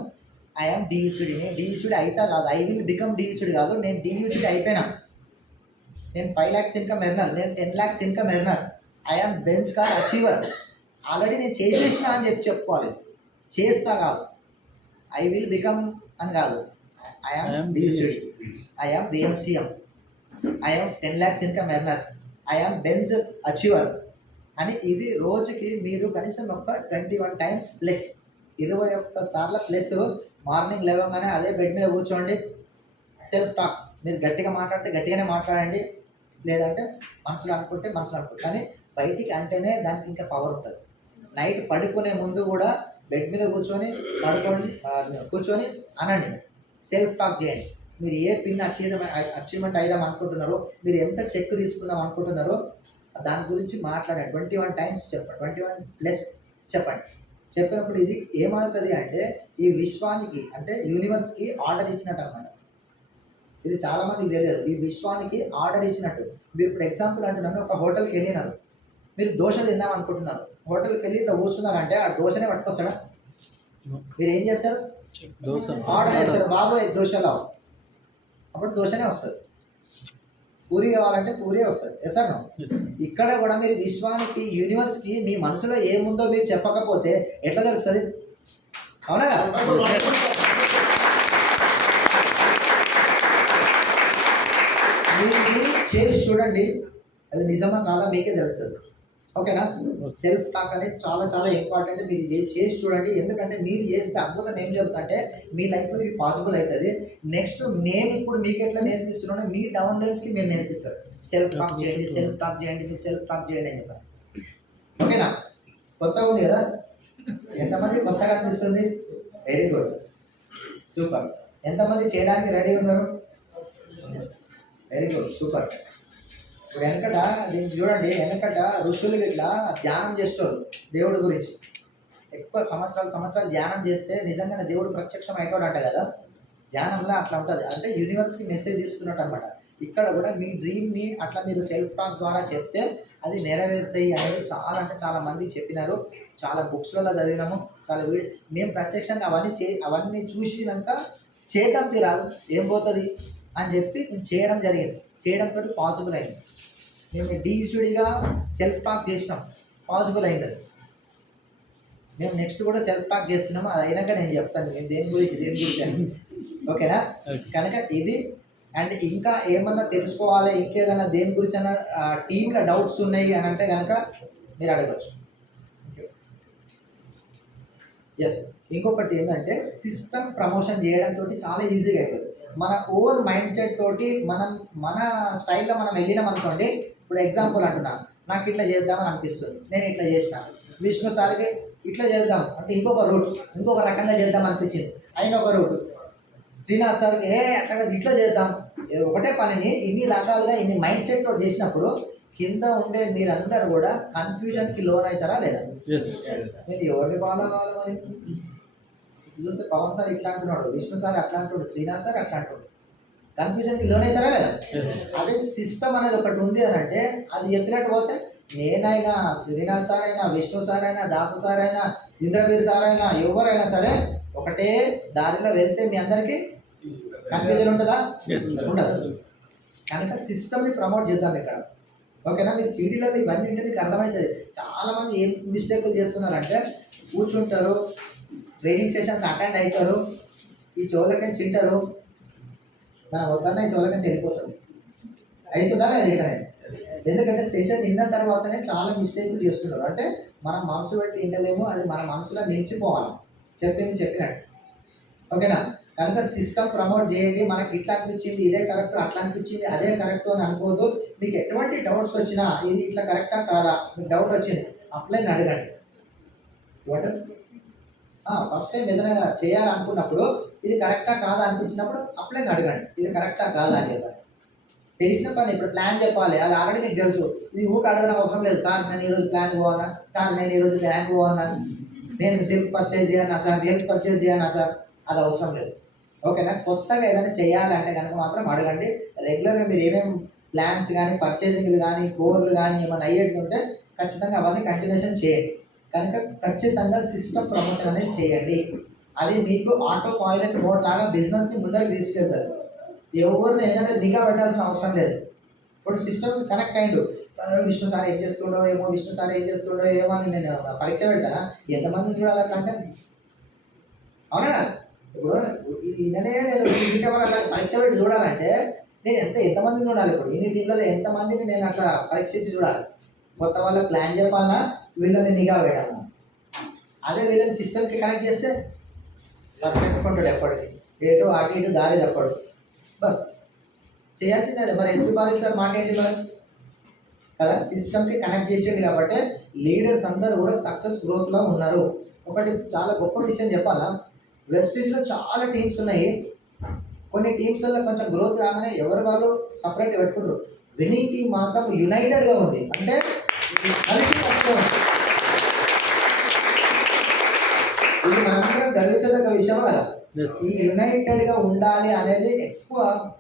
ఐఎమ్ డియూసిడ్, నేను డియూసిడ్ అయితా కాదు, ఐ విల్ బికమ్ డియూసిడ్ కాదు, నేను డియూసిడ్ అయిపోయినా, నేను 5 lakhs ఇన్కమ్ ఎర్నర్, నేను 10 lakhs income earner, I'm bench car achiever, already నేను చేసేసిన అని చెప్పుకోవాలి. చేస్తా కాదు, ఐ విల్ బికమ్ అని కాదు, ఐఎమ్ డియూసిడ్, I'm BMCM, I'm 10 lakhs income earner, I'm bench achiever అని. ఇది రోజుకి మీరు కనీసం ఒక 21 times ప్లస్, 21 సార్లు ప్లస్. మార్నింగ్ లేవగానే అదే బెడ్ మీద కూర్చోండి, సెల్ఫ్ టాక్. మీరు గట్టిగా మాట్లాడితే గట్టిగానే మాట్లాడండి, లేదంటే మనసులో అనుకుంటే మనసులో అనుకుంటే, కానీ బయటికి అంటేనే దానికి ఇంకా పవర్ ఉంటుంది. నైట్ పడుకునే ముందు కూడా బెడ్ మీద కూర్చొని అనండి, సెల్ఫ్ టాక్ చేయండి. మీరు ఏ పిన్ అచీవ్మెంట్ అయిదాం అనుకుంటున్నారో, మీరు ఎంత చెక్ తీసుకుందాం అనుకుంటున్నారో దాని గురించి మాట్లాడండి. 21 times చెప్పండి, 21+ చెప్పండి. చెప్పినప్పుడు ఇది ఏమవుతుంది అంటే, ఈ విశ్వానికి అంటే యూనివర్స్కి ఆర్డర్ ఇచ్చినట్టు అనమాట. ఇది చాలామందికి తెలియదు, ఈ విశ్వానికి ఆర్డర్ ఇచ్చినట్టు. మీరు ఇప్పుడు ఎగ్జాంపుల్ అంటున్నాను, ఒక హోటల్కి వెళ్ళినారు, మీరు దోశ తిందాం అనుకుంటున్నారు, హోటల్కి వెళ్ళి ఇట్లా కూర్చున్నారంటే ఆ దోశనే పట్టుకొస్తాడా? మీరు ఏం చేస్తారు? ఆర్డర్ చేస్తారు, బాబోయ్ దోశలో, అప్పుడు దోశనే వస్తుంది. పూరి కావాలంటే పూరి వస్తుంది, ఎస్ ఆర్ నో? ఇక్కడ కూడా మీరు విశ్వానికి, యూనివర్స్కి మీ మనసులో ఏముందో మీరు చెప్పకపోతే ఎట్లా తెలుస్తుంది? అవునా? మీరు చేసి చూడండి, అది నిజమా కాదా మీకే తెలుస్తుంది. ఓకేనా? సెల్ఫ్ టాక్ అనేది చాలా చాలా ఇంపార్టెంట్. మీరు ఇది చేసి చూడండి. ఎందుకంటే మీరు చేస్తే అద్భుతం ఏం చెప్తుంటే మీ లైఫ్లో ఇది పాసిబుల్ అవుతుంది. నెక్స్ట్ నేను ఇప్పుడు మీకు ఎట్లా నేర్పిస్తున్నానో మీ డౌన్ లైన్స్కి మీరు నేర్పిస్తారు. సెల్ఫ్ టాక్ చేయండి, సెల్ఫ్ టాక్ చేయండి, మీరు సెల్ఫ్ టాక్ చేయండి అని చెప్పారు. ఓకేనా? కొత్తగా ఉంది కదా? ఎంతమంది కొత్తగా అనిపిస్తుంది? Very good, super. ఎంతమంది చేయడానికి రెడీ ఉన్నారు? Very good, super. ఇప్పుడు వెనకట దీన్ని చూడండి, వెనకట ఋషులు ఇట్లా ధ్యానం చేసేవాళ్ళు దేవుడి గురించి. ఎక్కువ సంవత్సరాలు ధ్యానం చేస్తే నిజంగానే దేవుడు ప్రత్యక్షం అయిపోయాడు అంట కదా. ధ్యానంలో అట్లా ఉంటుంది, అంటే యూనివర్స్కి మెసేజ్ ఇస్తున్నట్టు అనమాట. ఇక్కడ కూడా మీ డ్రీమ్ని అట్లా మీరు సెల్ఫ్ టాక్ ద్వారా చెప్తే అది నెరవేరుతాయి అనేది చాలా అంటే చాలా మంది చెప్పినారు. చాలా బుక్స్లలో చదివినాము, చాలా మేము ప్రత్యక్షంగా అవన్నీ చూసినాక చేద్దాం తీరాదు ఏం పోతుంది అని చెప్పి మేము చేయడం జరిగింది. చేయడంతో పాసిబుల్ అయింది. మేము డీస్యూడిగా సెల్ఫ్ టాక్ చేసినాం, పాసిబుల్ అయింది అది. మేము నెక్స్ట్ కూడా సెల్ఫ్ టాక్ చేస్తున్నాము, అది అయినాక నేను చెప్తాను మేము దేని గురించి అని. ఓకేనా? కనుక ఇది అండ్ ఇంకా ఏమన్నా తెలుసుకోవాలి, ఇంకేదైనా దేని గురించి అయినా టీంలో డౌట్స్ ఉన్నాయి అని అంటే కనుక మీరు అడగచ్చు. ఎస్, ఇంకొకటి ఏంటంటే సిస్టమ్ ప్రమోషన్ చేయడంతో చాలా ఈజీగా అవుతుంది. మన ఓన్ మైండ్ సెట్ తోటి మన స్టైల్లో మనం వెళ్ళినాం అనుకోండి. ఇప్పుడు ఎగ్జాంపుల్ అంటున్నాను, నాకు ఇట్లా చేద్దామని అనిపిస్తుంది, నేను ఇట్లా చేసిన. విష్ణు సార్కి ఇట్లా చేద్దాం అంటే ఇంకొక రకంగా చేద్దాం అనిపించింది, అయిన ఒక రూట్. శ్రీనాథ్ సార్కి అట్లా ఇట్లా చేద్దాం, ఒకటే పనిని ఇన్ని రకాలుగా ఇన్ని మైండ్ సెట్ తోటి చేసినప్పుడు కింద ఉండే మీరందరూ కూడా కన్ఫ్యూజన్కి లోన్ అవుతారా లేదా? మీరు ఎవరిని ఫాలో అవ్వాలి మరి? చూస్తే పవన్ సార్ ఇట్లా అంటున్నాడు, విష్ణు సార్ అట్లా అంటున్నాడు, శ్రీనాథ్ సార్ అట్లా అంటున్నాడు. కన్ఫ్యూజన్కి లోన్ అవుతారా లేదా? అదే సిస్టమ్ అనేది ఒకటి ఉంది అని అంటే అది చెప్పినట్టు పోతే నేనైనా, శ్రీనాథ్ సార్ అయినా, విష్ణు సార్ అయినా, దాసు సార్ అయినా, ఇంద్రవీర్ సార్ అయినా, ఎవరైనా సరే ఒకటే దారిలో వెళ్తే మీ అందరికీ కన్ఫ్యూజన్ ఉంటుందా? ఉండదు. కనుక సిస్టమ్ని ప్రమోట్ చేద్దాం ఇక్కడ. ఓకేనా? మీరు సిటీలలో ఇవన్నీ అంటే మీకు అర్థమవుతుంది. చాలామంది ఏం మిస్టేకులు చేస్తున్నారంటే కూర్చుంటారు, ట్రైనింగ్ సెషన్స్ అటెండ్ అవుతారు, ఈ చెవులకి తింటారు, మన వద్దన్న ఈ చెవులకి వెళ్ళిపోతారు. అవుతుందా లేదు ఇక్కడ? ఎందుకంటే సెషన్ విన్న తర్వాతనే చాలా మిస్టేకులు చేస్తున్నారు. అంటే మనం మనసు పెట్టి వింటలేమో, అది మన మనసులో నిలిచిపోవాలి చెప్పింది చెప్పినట్టు. ఓకేనా? కనుక సిస్టమ్ ప్రమోట్ చేయండి. మనకి ఇట్లా అనిపించింది ఇదే కరెక్ట్, అట్లా అనిపించింది అదే కరెక్ట్ అని అనుకోదు. మీకు ఎటువంటి డౌట్స్ వచ్చినా ఇది ఇట్లా కరెక్టా కాదా, మీకు డౌట్ వచ్చింది అప్లైని అడగండి. ఫస్ట్ టైం ఏదైనా చేయాలనుకున్నప్పుడు ఇది కరెక్టా కాదా అనిపించినప్పుడు అప్లైని అడగండి, ఇది కరెక్టా కాదా అని చెప్పాలి. తెలిసిన పని ఇప్పుడు ప్లాన్ చెప్పాలి, అది ఆల్రెడీ మీకు తెలుసు. ఇది ఊట అడగడం అవసరం లేదు. సార్ నేను ఈరోజు ప్లాన్ పోవాలా, సార్ నేను ఈరోజు బ్యాంక్ పోవాలా, నేను సెల్ఫ్ పర్చేజ్ చేయనా సార్, సెల్ఫ్ పర్చేజ్ చేయనా సార్, అది అవసరం లేదు. ఓకేనా? కొత్తగా ఏదైనా చేయాలంటే కనుక మాత్రం అడగండి. రెగ్యులర్గా మీరు ఏమేమి ప్లాన్స్ కానీ, పర్చేజింగ్లు కానీ, కోర్లు కానీ ఏమైనా అయ్యేది ఉంటే ఖచ్చితంగా అవన్నీ కంటిన్యూషన్ చేయండి. కనుక ఖచ్చితంగా సిస్టమ్ ప్రమోషన్ అనేది చేయండి. అది మీకు ఆటో పైలట్ మోడ్ లాగా బిజినెస్ని ముందరికి తీసుకెళ్తారు. ఎవరిని ఏదైనా నిఘా పెట్టాల్సిన అవసరం లేదు. ఇప్పుడు సిస్టమ్ కనెక్ట్ అయ్యిండు, విష్ణు సార్ ఏం చేస్తుండో ఏమో, విష్ణు సార్ ఏం చేస్తుండో ఏమో అని నేను పరీక్ష పెడతానా? ఎంతమందిని చూడాలంటే? అవునా? ఇప్పుడు ఈయననే నేను అట్లా పరీక్ష పెట్టి చూడాలంటే నేను ఎంతమందిని చూడాలి? ఇప్పుడు ఇన్ని టీంలలో ఎంతమందిని నేను అట్లా పరీక్షించి చూడాలి? కొత్త వాళ్ళ ప్లాన్ చెప్పాలన్నా, వీళ్ళని నిఘా పెట్టాలన్నా. అదే వీళ్ళని సిస్టమ్కి కనెక్ట్ చేస్తే పర్ఫెక్ట్ ఉంటాడు ఎప్పటికీ, ఏటో అటు ఇటు దారి తప్పడు. బస్ చేయాల్సిందే. మరి ఎస్పీ పాలిక్ సార్ మాట ఏంటి మరి కదా? సిస్టమ్కి కనెక్ట్ చేసేయండి కాబట్టి లీడర్స్ అందరూ కూడా సక్సెస్ గ్రోత్లో ఉన్నారు. ఒకటి చాలా గొప్ప విషయం చెప్పాలా, వెస్టీజ్లో చాలా టీమ్స్ ఉన్నాయి. కొన్ని టీమ్స్లలో కొంచెం గ్రోత్ కాగానే ఎవరు వాళ్ళు సపరేట్ పెట్టుకుంటారు. విన్నింగ్ టీం మాత్రం యునైటెడ్గా ఉంది, అంటే ఇది మనందరం గర్వించదగ్గ విషయం కదా. ఈ యునైటెడ్గా ఉండాలి అనేది ఎక్కువ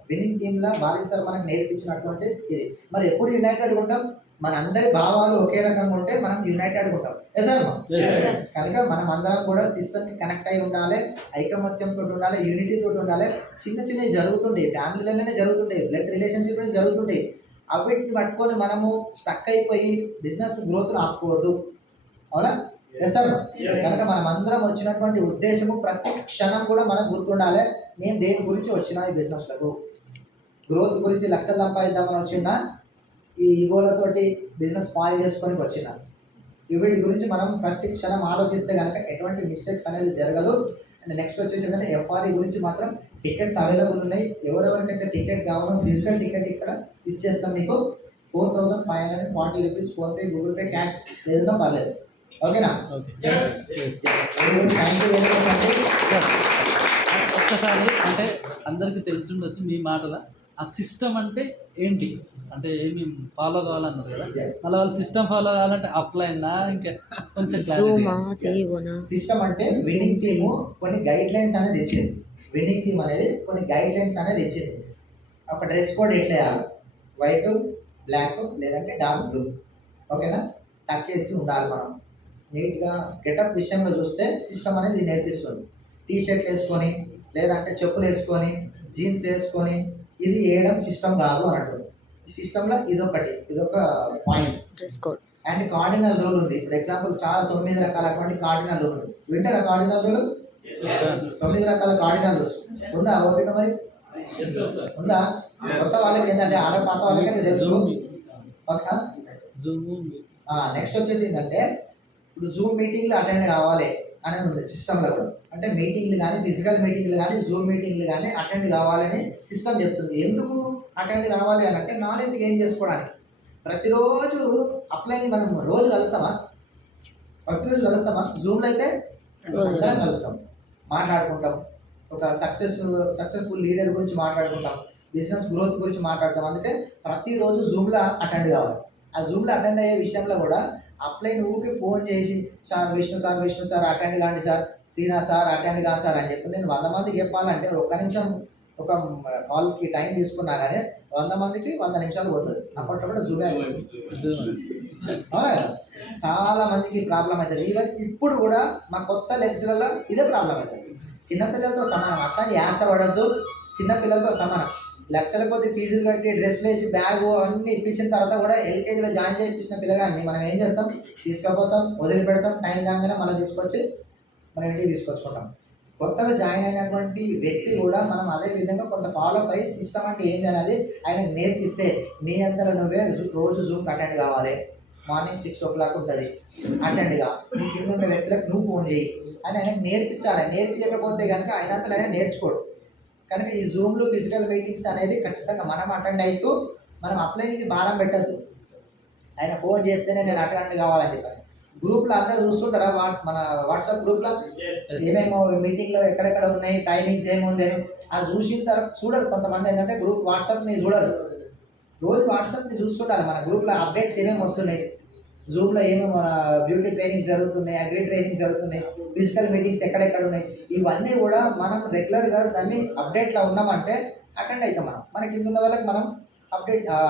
విన్నింగ్ టీంలో బాలిక్ సార్ మనకు నేర్పించినటువంటి ఇది. మరి ఎప్పుడు యునైటెడ్గా ఉంటాం? మన అందరి భావాలు ఒకే రకంగా ఉంటే మనం యునైటెడ్గా ఉంటాం. కనుక మనం అందరం కూడా సిస్టమ్కి కనెక్ట్ అయి ఉండాలి, ఐకమత్యంతో ఉండాలి, యూనిటీ తోటి ఉండాలి. చిన్న చిన్నవి జరుగుతుంటాయి, ఫ్యామిలీలోనే జరుగుతుంటాయి, బ్లడ్ రిలేషన్షిప్ జరుగుతుంటాయి. అవిటిని పట్టుకొని మనము స్టక్ అయిపోయి బిజినెస్ గ్రోత్ ఆపుకోవద్దు. అవునా? కనుక మనం అందరం వచ్చినటువంటి ఉద్దేశము ప్రతి క్షణం కూడా మనకు గుర్తుండాలి. నేను దేని గురించి వచ్చినా ఈ బిజినెస్లకు గ్రోత్ గురించి లక్షలు సంపాదిద్దామని వచ్చినా, ఈ ఈగోలతోటి బిజినెస్ స్పాయిల్ చేసుకొని వచ్చినారు. వీటి గురించి మనం ప్రతి క్షణం ఆలోచిస్తే కనుక ఎటువంటి మిస్టేక్స్ అనేది జరగదు. అండ్ నెక్స్ట్ వచ్చేసి ఏంటంటే ఎఫ్ఆర్ఈ గురించి మాత్రం టికెట్స్ అవైలబుల్ ఉన్నాయి. ఎవరెవరికైతే టికెట్ కావాలో ఫిజికల్ టికెట్ ఇక్కడ ఇచ్చేస్తాం మీకు 4,540 rupees PhonePe, Google pay, cash ఏదైనా పర్లేదు. ఓకేనా? థ్యాంక్ యూ వెరీ మచ్ అండి. ఒక్కసారి అంటే అందరికీ తెలిసి ఉండొచ్చు మీ మాటల ఆ సిస్టమ్ అంటే ఏంటి, అంటే ఏమి ఫాలో కావాలన్నారు కదా, Yes. మళ్ళీ వాళ్ళు సిస్టమ్ ఫాలో కావాలంటే అప్లైనా ఇంకా కొంచెం సిస్టమ్ అంటే విన్నింగ్ టీమ్ కొన్ని గైడ్ లైన్స్ అనేది ఇచ్చింది. విన్నింగ్ టీమ్ అనేది కొన్ని గైడ్ లైన్స్ అనేది ఇచ్చింది. ఒక డ్రెస్ కోడ్ ఎట్లా వేయాలి, వైట్, బ్లాక్ లేదంటే డార్క్ బ్లూ. ఓకేనా? టక్ చేసి ఉండాలి. మనం నీట్గా గెటప్ విషయంలో చూస్తే సిస్టమ్ అనేది నేర్పిస్తుంది. టీ షర్ట్ వేసుకొని లేదంటే చెప్పులు వేసుకొని జీన్స్ వేసుకొని ఇది వేయడం సిస్టమ్ కాదు అని అంటుంది. ఈ సిస్టంలో ఇదొక point. Dress code and cardinal rule ఉంది. ఇప్పుడు ఎగ్జాంపుల్ చాలా 9 రకాలటువంటి కార్డినల్ రూల్ ఉంది. వింటారా కార్డినల్ రూల్? 9 రకాల కార్డినల్ రూల్స్ ఉందా? ఓపిక మరి ఉందా? కొత్త వాళ్ళకి ఏంటంటే పాత వాళ్ళకైతే తెలుసు. ఓకే. నెక్స్ట్ వచ్చేసి ఏంటంటే ఇప్పుడు జూమ్ మీటింగ్లు అటెండ్ కావాలి అనేది ఉంది సిస్టంలో కూడా. అంటే మీటింగ్లు కానీ ఫిజికల్ మీటింగ్లు కానీ జూమ్ మీటింగ్లు కానీ అటెండ్ కావాలని సిస్టమ్ చెప్తుంది. ఎందుకు అటెండ్ కావాలి అని అంటే నాలెడ్జ్ గెయిన్ చేసుకోవడానికి. ప్రతిరోజు అప్లైని మనం రోజు కలుస్తామా? ప్రతిరోజు కలుస్తామా? జూమ్లో అయితే అందరం కలుస్తాం, మాట్లాడుకుంటాం, ఒక సక్సెస్ఫుల్ లీడర్ గురించి మాట్లాడుకుంటాం, బిజినెస్ గ్రోత్ గురించి మాట్లాడతాం. అందుకే ప్రతిరోజు జూమ్లో అటెండ్ కావాలి. ఆ జూమ్లో అటెండ్ అయ్యే విషయంలో కూడా అప్లైన్ ఊరికి ఫోన్ చేసి విష్ణు సార్ అటెండ్ కాండి సార్, శ్రీనాథ్ సార్ అటెండ్ కాదు సార్ అని చెప్పి నేను 100 మందికి చెప్పాలంటే ఒక్క నిమిషం ఒక కాల్కి టైం తీసుకున్నా కానీ 100 మందికి 100 నిమిషాలు పోతుంది. అప్పట్లో జూమే అవునా? చాలా మందికి ప్రాబ్లం అవుతుంది. ఈవెన్ ఇప్పుడు కూడా మా కొత్త లెక్చర్లలో ఇదే ప్రాబ్లం అవుతుంది. చిన్నపిల్లలతో సమానం. అట్లా యాసపడద్దు. చిన్నపిల్లలతో సమానం. లక్షల కొద్ది ఫీజులు కట్టి డ్రెస్లు వేసి బ్యాగు అన్నీ ఇప్పించిన తర్వాత కూడా ఎల్కేజీలో జాయిన్ చేయించిన పిల్లగాన్ని మనం ఏం చేస్తాం? తీసుకుపోతాం, వదిలిపెడతాం. టైం కాగానే మళ్ళీ తీసుకొచ్చి మన ఇంటికి తీసుకొచ్చుకుంటాం. కొత్తగా జాయిన్ అయినటువంటి వ్యక్తి కూడా మనం అదే విధంగా కొంత ఫాలో అయ్యి సిస్టమ్ అంటే ఏంటి అనేది ఆయనకు నేర్పిస్తే నీ అంతలో నువ్వే రోజు జూమ్కి అటెండ్ కావాలి. మార్నింగ్ 6 o'clock ఉంటుంది, అటెండ్గా నీ కింద ఉండే వ్యక్తులకు నువ్వు ఫోన్ చేయి అని ఆయనకు నేర్పించాలి. నేర్పించకపోతే కనుక ఆయనంతలో ఆయన నేర్చుకోడు. కనుక ఈ జూమ్లు ఫిజికల్ మీటింగ్స్ అనేది ఖచ్చితంగా మనం అటెండ్ అవుతూ మనం అప్లైన్కి భారం పెట్టద్దు. ఆయన ఫోన్ చేస్తేనే నేను అటెండ్ కావాలని చెప్పాను. గ్రూప్లో అందరూ చూస్తుంటారా? మన వాట్సాప్ గ్రూప్లో ఏమేమో మీటింగ్లో ఎక్కడెక్కడ ఉన్నాయి, టైమింగ్స్ ఏముంది అని అది చూసిన తర్వాత చూడరు. కొంతమంది ఏంటంటే గ్రూప్ వాట్సాప్ని చూడరు. రోజు వాట్సాప్ని చూస్తుంటారు. మన గ్రూప్లో అప్డేట్స్ ఏమేమి వస్తున్నాయి, జూమ్లో ఏమేమి మన బ్యూటీ ట్రైనింగ్స్ జరుగుతున్నాయి, అగ్రి ట్రైనింగ్స్ జరుగుతున్నాయి, ఫిజికల్ మీటింగ్స్ ఎక్కడెక్కడ ఉన్నాయి, ఇవన్నీ కూడా మనం రెగ్యులర్గా దాన్ని అప్డేట్లో ఉన్నామంటే అటెండ్ అవుతాం. మన కింద ఉన్న వాళ్ళకి మనం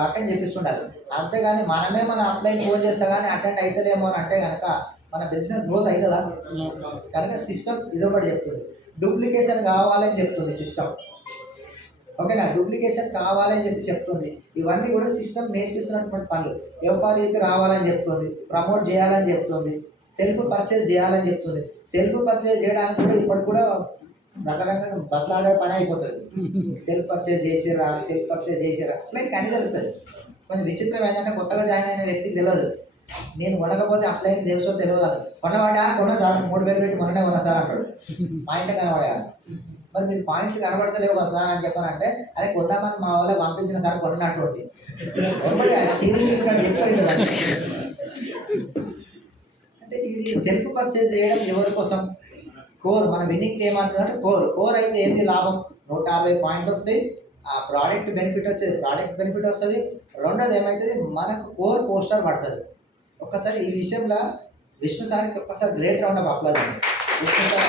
అటెండ్ చేపిస్తుండాలి. అంతేగాని మనమే మన అప్లైన్ ఫోన్ చేస్తా కానీ అటెండ్ అవుతలేమో అని అంటే కనుక మన బిజినెస్ గ్రోత్ అవుతుందా? కనుక సిస్టమ్ ఇదొకటి చెప్తుంది. డూప్లికేషన్ కావాలని చెప్తుంది సిస్టమ్. ఓకేనా? డూప్లికేషన్ కావాలని చెప్తుంది. ఇవన్నీ కూడా సిస్టమ్ నేర్పిస్తున్నటువంటి పనులు. ఎఫ్ఆర్ఈకి రావాలని చెప్తుంది, ప్రమోట్ చేయాలని చెప్తుంది, సెల్ఫ్ పర్చేజ్ చేయాలని చెప్తుంది. సెల్ఫ్ పర్చేజ్ చేయడానికి కూడా ఇప్పటికి కూడా రకరకాల బతలాడే పని అయిపోతుంది. సెల్ఫ్ పర్చేజ్ చేసిరా అట్లా కానీ తెలుస్తుంది. కొంచెం విచిత్రం ఏంటంటే కొత్తగా జాయిన్ అయిన వ్యక్తికి తెలియదు. నేను కొనకపోతే అప్లైన్ తెలుసో తెలియదు అని. కొన్న సార్ 3,000 పెట్టి కొన్నా సార్ అంటాడు. పాయింట్ కనబడా. మరి మీరు పాయింట్లు కనబడతలేవు కదా సార్ అని చెప్పానంటే అరే కొందామని మా వాళ్ళకి పంపించిన సార్ కొన్నట్టు ఉంది. స్టీరింగ్ చెప్పారు కదా. అంటే ఇది సెల్ఫ్ పర్చేజ్ చేయడం ఎవరి కోసం? కోర్. మన విన్నింగ్ ఏమంటుందంటే కోర్ అయితే ఏంది లాభం? 150 పాయింట్లు వస్తాయి. ఆ ప్రోడక్ట్ బెనిఫిట్ వస్తుంది. రెండోది ఏమవుతుంది? మనకు కోర్ పోస్టర్ పడుతుంది. ఒక్కసారి ఈ విషయంలో విష్ణు సార్కి ఒక్కసారి గ్రేట్ రౌండ్ ఆఫ్ అప్లాజ్ అండి. విష్ణు సార్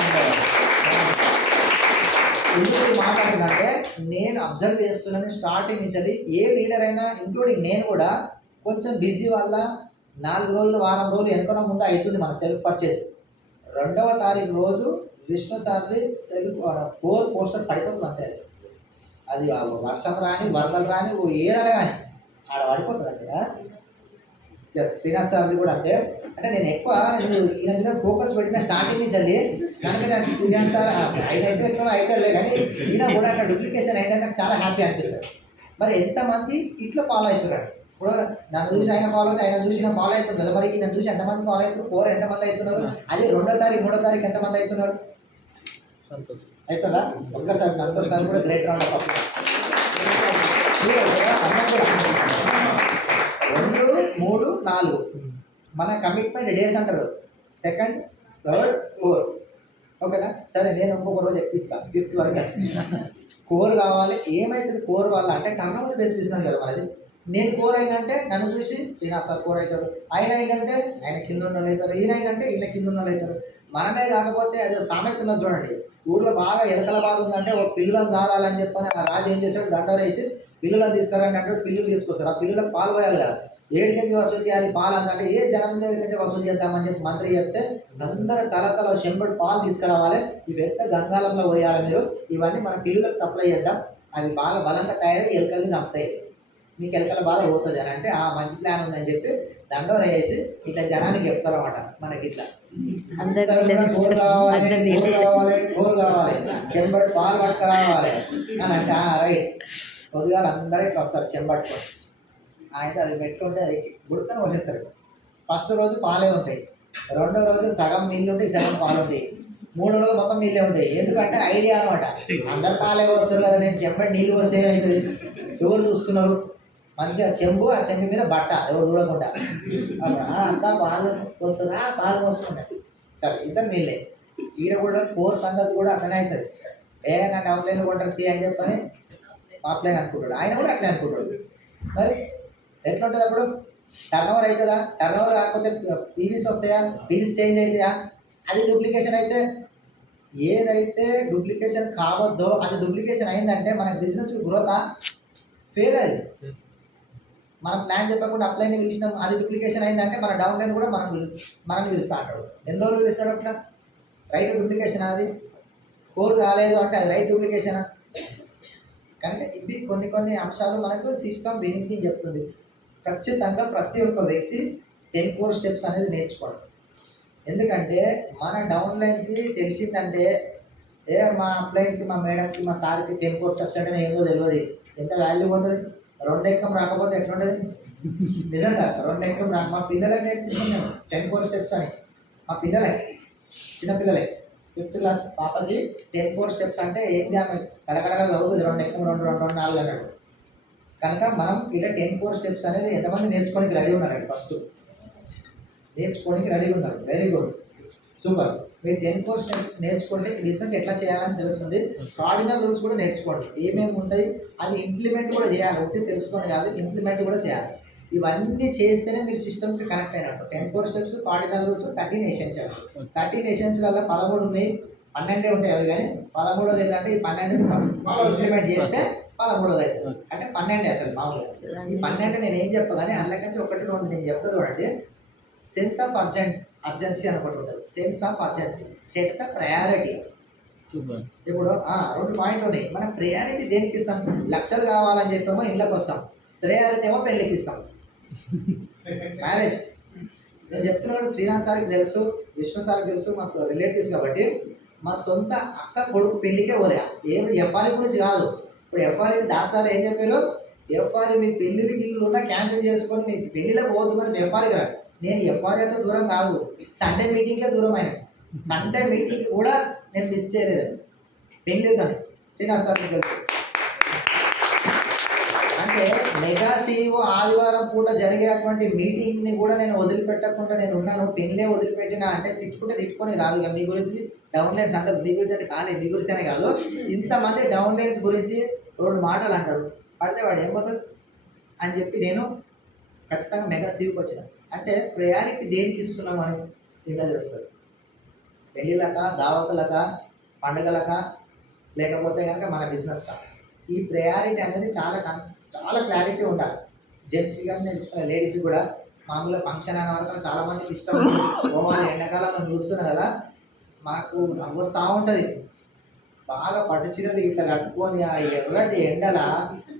ఎందుకు మాట్లాడుతుందంటే నేను అబ్జర్వ్ చేస్తున్నాను స్టార్టింగ్ నుంచి. ఏ లీడర్ అయినా ఇంక్లూడింగ్ నేను కూడా కొంచెం బిజీ వల్ల 4 రోజులు వారం రోజులు వెనుకన ముందు అవుతుంది మన సెల్ఫ్ పర్చేజ్. 2వ తారీఖు రోజు విష్ణు సార్ది సెల్ఫ్ కోర్ పోస్టర్ పడిపోతుంది. అంతే. అది వర్షం రాని వరదలు రాని ఏదైనా కానీ ఆడ పడిపోతుంది అంతే. ఎస్, శ్రీనాథ్ సార్ది కూడా అంతే. అంటే నేను ఎక్కువ ఈయన మీద ఫోకస్ పెట్టిన స్టార్టింగ్ నుంచి వెళ్ళి కనుక నాకు శ్రీనాథ్ సార్ ఆయన అయితే ఎక్కడ అవుతాడులే కానీ ఈయన కూడా అట్లా డూప్లికేషన్ అయితే నాకు చాలా హ్యాపీ అనిపిస్తుంది. మరి ఎంతమంది ఇట్లా ఫాలో అవుతున్నారు? ఇప్పుడు నన్ను చూసి ఆయన ఫాలో అయితే ఆయన చూసి నేను ఫాలో అవుతుంది కదా, మరి నన్ను చూసి ఎంతమంది ఫాలో అవుతున్నారు, కోర్ ఎంతమంది అవుతున్నారు, అదే 2వ తారీఖు 3వ తారీఖు ఎంతమంది అవుతున్నారు సంతోషం. అవుతుందా? ఒక్కసారి సంతోష్ సార్ కూడా గ్రేట్ రౌండ్ ఆఫ్ అప్లాస్. 2, 3, 4 మన కమిట్మెంట్ డేస్ అంటారు, 2nd, 3rd, 4th. ఓకేనా? సరే నేను ఇంకొక రోజు ఎక్కిస్తాను 5th వరకు. కోర్ కావాలి. ఏమైతుంది కోర్ వల్ల అంటే టర్న్ ఓవర్ బేస్ బిజినెస్ కదా మనది. నేను కోర్ అయినంటే నన్ను చూసి శ్రీనివాస్ సార్ కోర్ అవుతారు, ఆయన అయినంటే ఆయన కింద ఉన్న వాళ్ళు అవుతారు, ఈయన అయినంటే ఈయన కింద ఉన్న వాళ్ళు అవుతారు. మనమే కాకపోతే అది సామెత ఉన్నది చూడండి, ఊర్లో బాగా ఎలకల బాధ ఉందంటే ఒక పిల్లులను కాదాలని చెప్పని ఆ రాజు ఏం చేశాడు, దండరేసి పిల్లులను తీసుకురండి అంటే పిల్లులు తీసుకొస్తారు. ఆ పిల్లులకు పాలు పోయాలి కదా, ఏడికెంచి వసూలు చేయాలి పాలు అంటే ఏ జనం దగ్గరికి వసూలు చేద్దామని చెప్పి మంత్రి చెప్తే అందరూ తల చెంబడి పాలు తీసుకురావాలి, ఇవి ఎంత గంగాలంలో పోయాలి మీరు, ఇవన్నీ మన పిల్లులకు సప్లై చేద్దాం, అవి బాగా బలంగా తయారై ఎలుకల్ని చంపుతాయి, మీకు ఎలుకల బాధ పోతుంది అని అంటే ఆ మంచి ప్లాన్ ఉందని చెప్పి దండోర వేసి ఇట్లా జనానికి చెప్తారు అన్నమాట. మనకి ఇట్లా కోరు కావాలి చెంబడి పాలు పట్టుకురావాలి అని అంటే రైట్, పొద్దుగాల అందరూ ఇట్లా వస్తారు చెంబట్టుకొని, అయితే అది పెట్టుకుంటే అది గుడకని వదిలేస్తారు. ఫస్ట్ రోజు పాలే ఉంటాయి, 2వ రోజు సగం నీళ్ళు ఉంటాయి, సగం పాలు ఉంటాయి, 3వ రోజు మొత్తం నీళ్ళే ఉంటాయి. ఎందుకంటే ఐడియా అనమాట, అందరు పాలే వస్తారు కదా, నేను చెంబడి నీళ్ళు వస్తే ఏమవుతుంది, ఎవరు చూస్తున్నారు, మంచిగా చెంబు, ఆ చెంబు మీద బట్ట ఎవరు చూడకుండా అంతా పాలు వస్తుందా, పాలు వస్తున్నాయి సరే ఇద్దరు నీళ్ళే. ఈడ కూడా కోర్ సంగతి కూడా అట్లనే అవుతుంది, నా డౌన్లైన్ కొంటారు తీ అని చెప్పని ఆఫ్లైన్ అనుకుంటాడు, ఆయన కూడా అట్లే అనుకుంటాడు. మరి ఎట్లుంటుంది అప్పుడు, టర్న్ ఓవర్ అవుతుందా, టర్న్ ఓవర్ కాకపోతే పీవీస్ వస్తాయా, పీవీస్ చేంజ్ అవుతాయా, అది డూప్లికేషన్ అయితే, ఏదైతే డూప్లికేషన్ కావద్దో అది డూప్లికేషన్ అయిందంటే మన బిజినెస్ గ్రోత్ ఫెయిల్ అది. మనం ప్లాన్ చెప్పకుండా అప్లైన్ పిలిచినాం, అది డూప్లికేషన్ అయిందంటే మన డౌన్ లైన్ కూడా మనల్ని పిలుస్తా అంటాడు. ఎన్ని రోజులు పిలుస్తాడు అట్లా, రైట్ డూప్లికేషన్ అది, కోర్ కాలేదు అంటే అది రైట్ డూప్లికేషనా. కనుక ఇది కొన్ని అంశాలు మనకు సిస్టమ్ వినింగ్ చెప్తుంది. ఖచ్చితంగా ప్రతి ఒక్క వ్యక్తి 10 కోర్ స్టెప్స్ అనేది నేర్చుకోవడం. ఎందుకంటే మన డౌన్ లైన్కి తెలిసిందంటే మా అప్లైన్కి మా మేడంకి మా సార్కి 10 కోర్ స్టెప్స్ అంటే ఏదో తెలియదు, ఎంత వాల్యూ పోతుంది. 2 ఎక్కం రాకపోతే ఎట్లుంటుంది నిజంగా, 2 ఎక్కం మా పిల్లలకి నేర్పిస్తున్నాం 10 కోర్ స్టెప్స్ అని, మా పిల్లలకి చిన్నపిల్లలకి 5th క్లాస్ పాపకి 10 కోర్ స్టెప్స్ అంటే ఏంటి, ఆమె కడకడగా చదువుతుంది 2 ఎక్కం 2, 2, 2, 4 అన్నాడు. కనుక మనం ఇలా 10 కోర్ స్టెప్స్ అనేది ఎంతమంది నేర్చుకోనికి రెడీ ఉన్నారండి, ఫస్ట్ నేర్చుకోనికి రెడీగా ఉన్నారు, వెరీ గుడ్ సూపర్. మీరు 10 కోర్ స్టెప్స్ నేర్చుకుంటే బిజినెస్ ఎట్లా చేయాలని తెలుస్తుంది. కార్డినల్ రూల్స్ కూడా నేర్చుకోండి, ఏమేమి ఉంటాయి అది ఇంప్లిమెంట్ కూడా చేయాలి, ఒకటి తెలుసుకోండి కాదు ఇంప్లిమెంట్ కూడా చేయాలి. ఇవన్నీ చేస్తేనే మీరు సిస్టమ్కి కనెక్ట్ అయినట్టు. 10 core steps, cardinal rules, 13 essentials. 13 ఎసెన్షియల్లలో 13 ఉన్నాయి, 12 ఉంటాయి అవి, కానీ 13వది ఏంటంటే ఈ 12 ఇంప్లిమెంట్ చేస్తే 13వది అవుతుంది, అంటే 12 అసలు మామూలుగా. ఈ 12 నేను ఏం చెప్పగానే అందులోకి 1, 2 నేను చెప్తా చూడండి. సెన్స్ ఆఫ్ అర్జెన్సీ అనుకుంటూ ఉంటుంది, sense of urgency, set the priority. ఇప్పుడు 2 పాయింట్లు ఉన్నాయి, మనం ప్రయారిటీ దేనికి ఇస్తాం, లక్షలు కావాలని చెప్పేమో ఇళ్ళకి వస్తాం, ప్రయారిటీ ఏమో పెళ్ళికి ఇస్తాం, మ్యారేజ్. నేను చెప్తున్నాడు శ్రీనాథ్ సార్కి తెలుసు, విష్ణు సార్కి తెలుసు, మాకు రిలేటివ్స్ కాబట్టి మా సొంత అక్క కొడుకు పెళ్ళికే పోలే, ఏమి ఎఫ్ఆర్ఈ గురించి కాదు. ఇప్పుడు ఎఫ్ఆర్ఈకి దాసాలు ఏం చెప్పారు, ఎఫ్ఆర్ఈ మీ పెళ్ళిళ్ళకి ఇల్లు ఉన్నా క్యాన్సిల్ చేసుకొని మీ పెళ్ళిలో పోతుందని ఎఫ్ఆర్ఈకి రాడు. నేను ఎఫ్ఆర్ఈతో దూరం కాదు, సండే మీటింగ్కే దూరం అయినా, సండే మీటింగ్కి కూడా నేను మిస్ చేయలేదు, పెళ్ళిద్దాను శ్రీనివాస్ సార్కి తెలుసు. అంటే మెగా సీఈఓ ఆదివారం పూట జరిగేటువంటి మీటింగ్ని కూడా నేను వదిలిపెట్టకుండా నేను ఉన్నాను, పెళ్ళే వదిలిపెట్టినా అంటే తిట్టుకొని రాదు. ఇక మీ గురించి డౌన్లైన్స్ అందరూ, మీ గురించి అంటే కానీ మీ గురించి అనే కాదు, ఇంతమంది డౌన్లైన్స్ గురించి 2 మాటలు అంటారు, పడితే వాడు ఏమవుతుంది అని చెప్పి నేను ఖచ్చితంగా మెగా సీఈఓకి వచ్చిన. అంటే ప్రయారిటీ దేనికి ఇస్తున్నామని ఇలా తెలుస్తుంది, పెళ్ళిళ్ళక, దావతులక, పండుగలక, లేకపోతే కనుక మన బిజినెస్కా. ఈ ప్రయారిటీ అనేది చాలా క్లారిటీ ఉండాలి. జెంట్స్కి కానీ నేను చెప్తున్నా, లేడీస్ కూడా మామూలుగా ఫంక్షన్ అనే వరకు చాలామందికి ఇష్టం పోవాలి. ఎండాకాలం మనం చూస్తున్నాం కదా, మాకు నవ్వొస్తూ ఉంటుంది, బాగా పట్టు చీరలు ఇట్లా కట్టుకొని ఆ ఎర్రటి ఎండల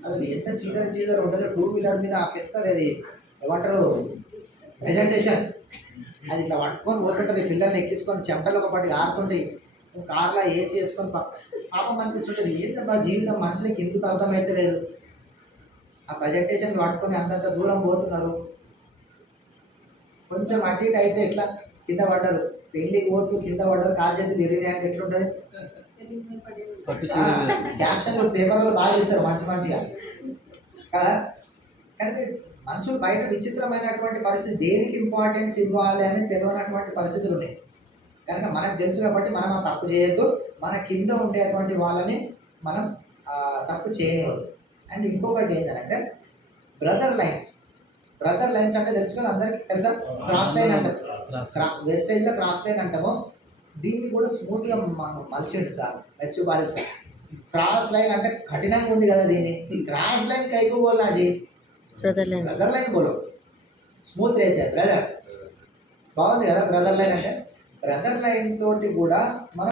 అసలు ఎంత చీదర ఉంటుంది. 2 వీలర్ మీద ఆ పెద్దది అది ఏమంటారు ప్రెజెంటేషన్, అది ఇట్లా పట్టుకొని పోతుంటారు, ఈ పిల్లల్ని ఎక్కించుకొని చెమటలు ఒకటి ఆడుతుంటాయి, కార్లో ఏసీ వేసుకొని పాపం అనిపిస్తుంటుంది. ఏంటబ్బా జీవితం మనుషులకి ఎందుకు అర్థమైతే లేదు. ఆ ప్రజెంటేషన్ పట్టుకొని అంతంత దూరం పోతున్నారు, కొంచెం అటు ఇటు అయితే ఎట్లా కింద పడ్డారు, పెళ్లికి పోతూ కింద పడ్డారు, కాలు చేతి తిరిగినాయి అంటే ఎట్లుంటుంది? పట్టు చీర క్యాప్షన్లు పేపర్లో బాగా ఇస్తారు మంచి మంచిగా కదా. కానీ మనుషులు బయట విచిత్రమైనటువంటి పరిస్థితి, దేనికి ఇంపార్టెన్స్ ఇవ్వాలి అని తెలియనటువంటి పరిస్థితులు ఉన్నాయి. కనుక మనకు తెలుసు కాబట్టి మనం ఆ తప్పు చేయొద్దు, మన కింద ఉండేటువంటి వాళ్ళని మనం తప్పు చేయనివ్వద్దు. అండ్ ఇంకొకటి ఏంటంటే బ్రదర్ లైన్స్. బ్రదర్ లైన్స్ అంటే తెలుసు కదా అందరికి తెలుసా? క్రాస్ లైన్ అంటారు, వెస్టేజ్లో క్రాస్ లైన్ అంటాము. దీన్ని కూడా స్మూత్గా మలిచిండు sir S Bali sir. Cross line అంటే కఠినంగా ఉంది కదా, దీన్ని క్రాస్ లైన్ కైకు బోల్నా జీ, బ్రదర్ లైన్ బోలో స్మూత్ అయితే బ్రదర్, బాగుంది కదా బ్రదర్ లైన్ అంటే. బ్రదర్ లైన్ తోటి కూడా మనం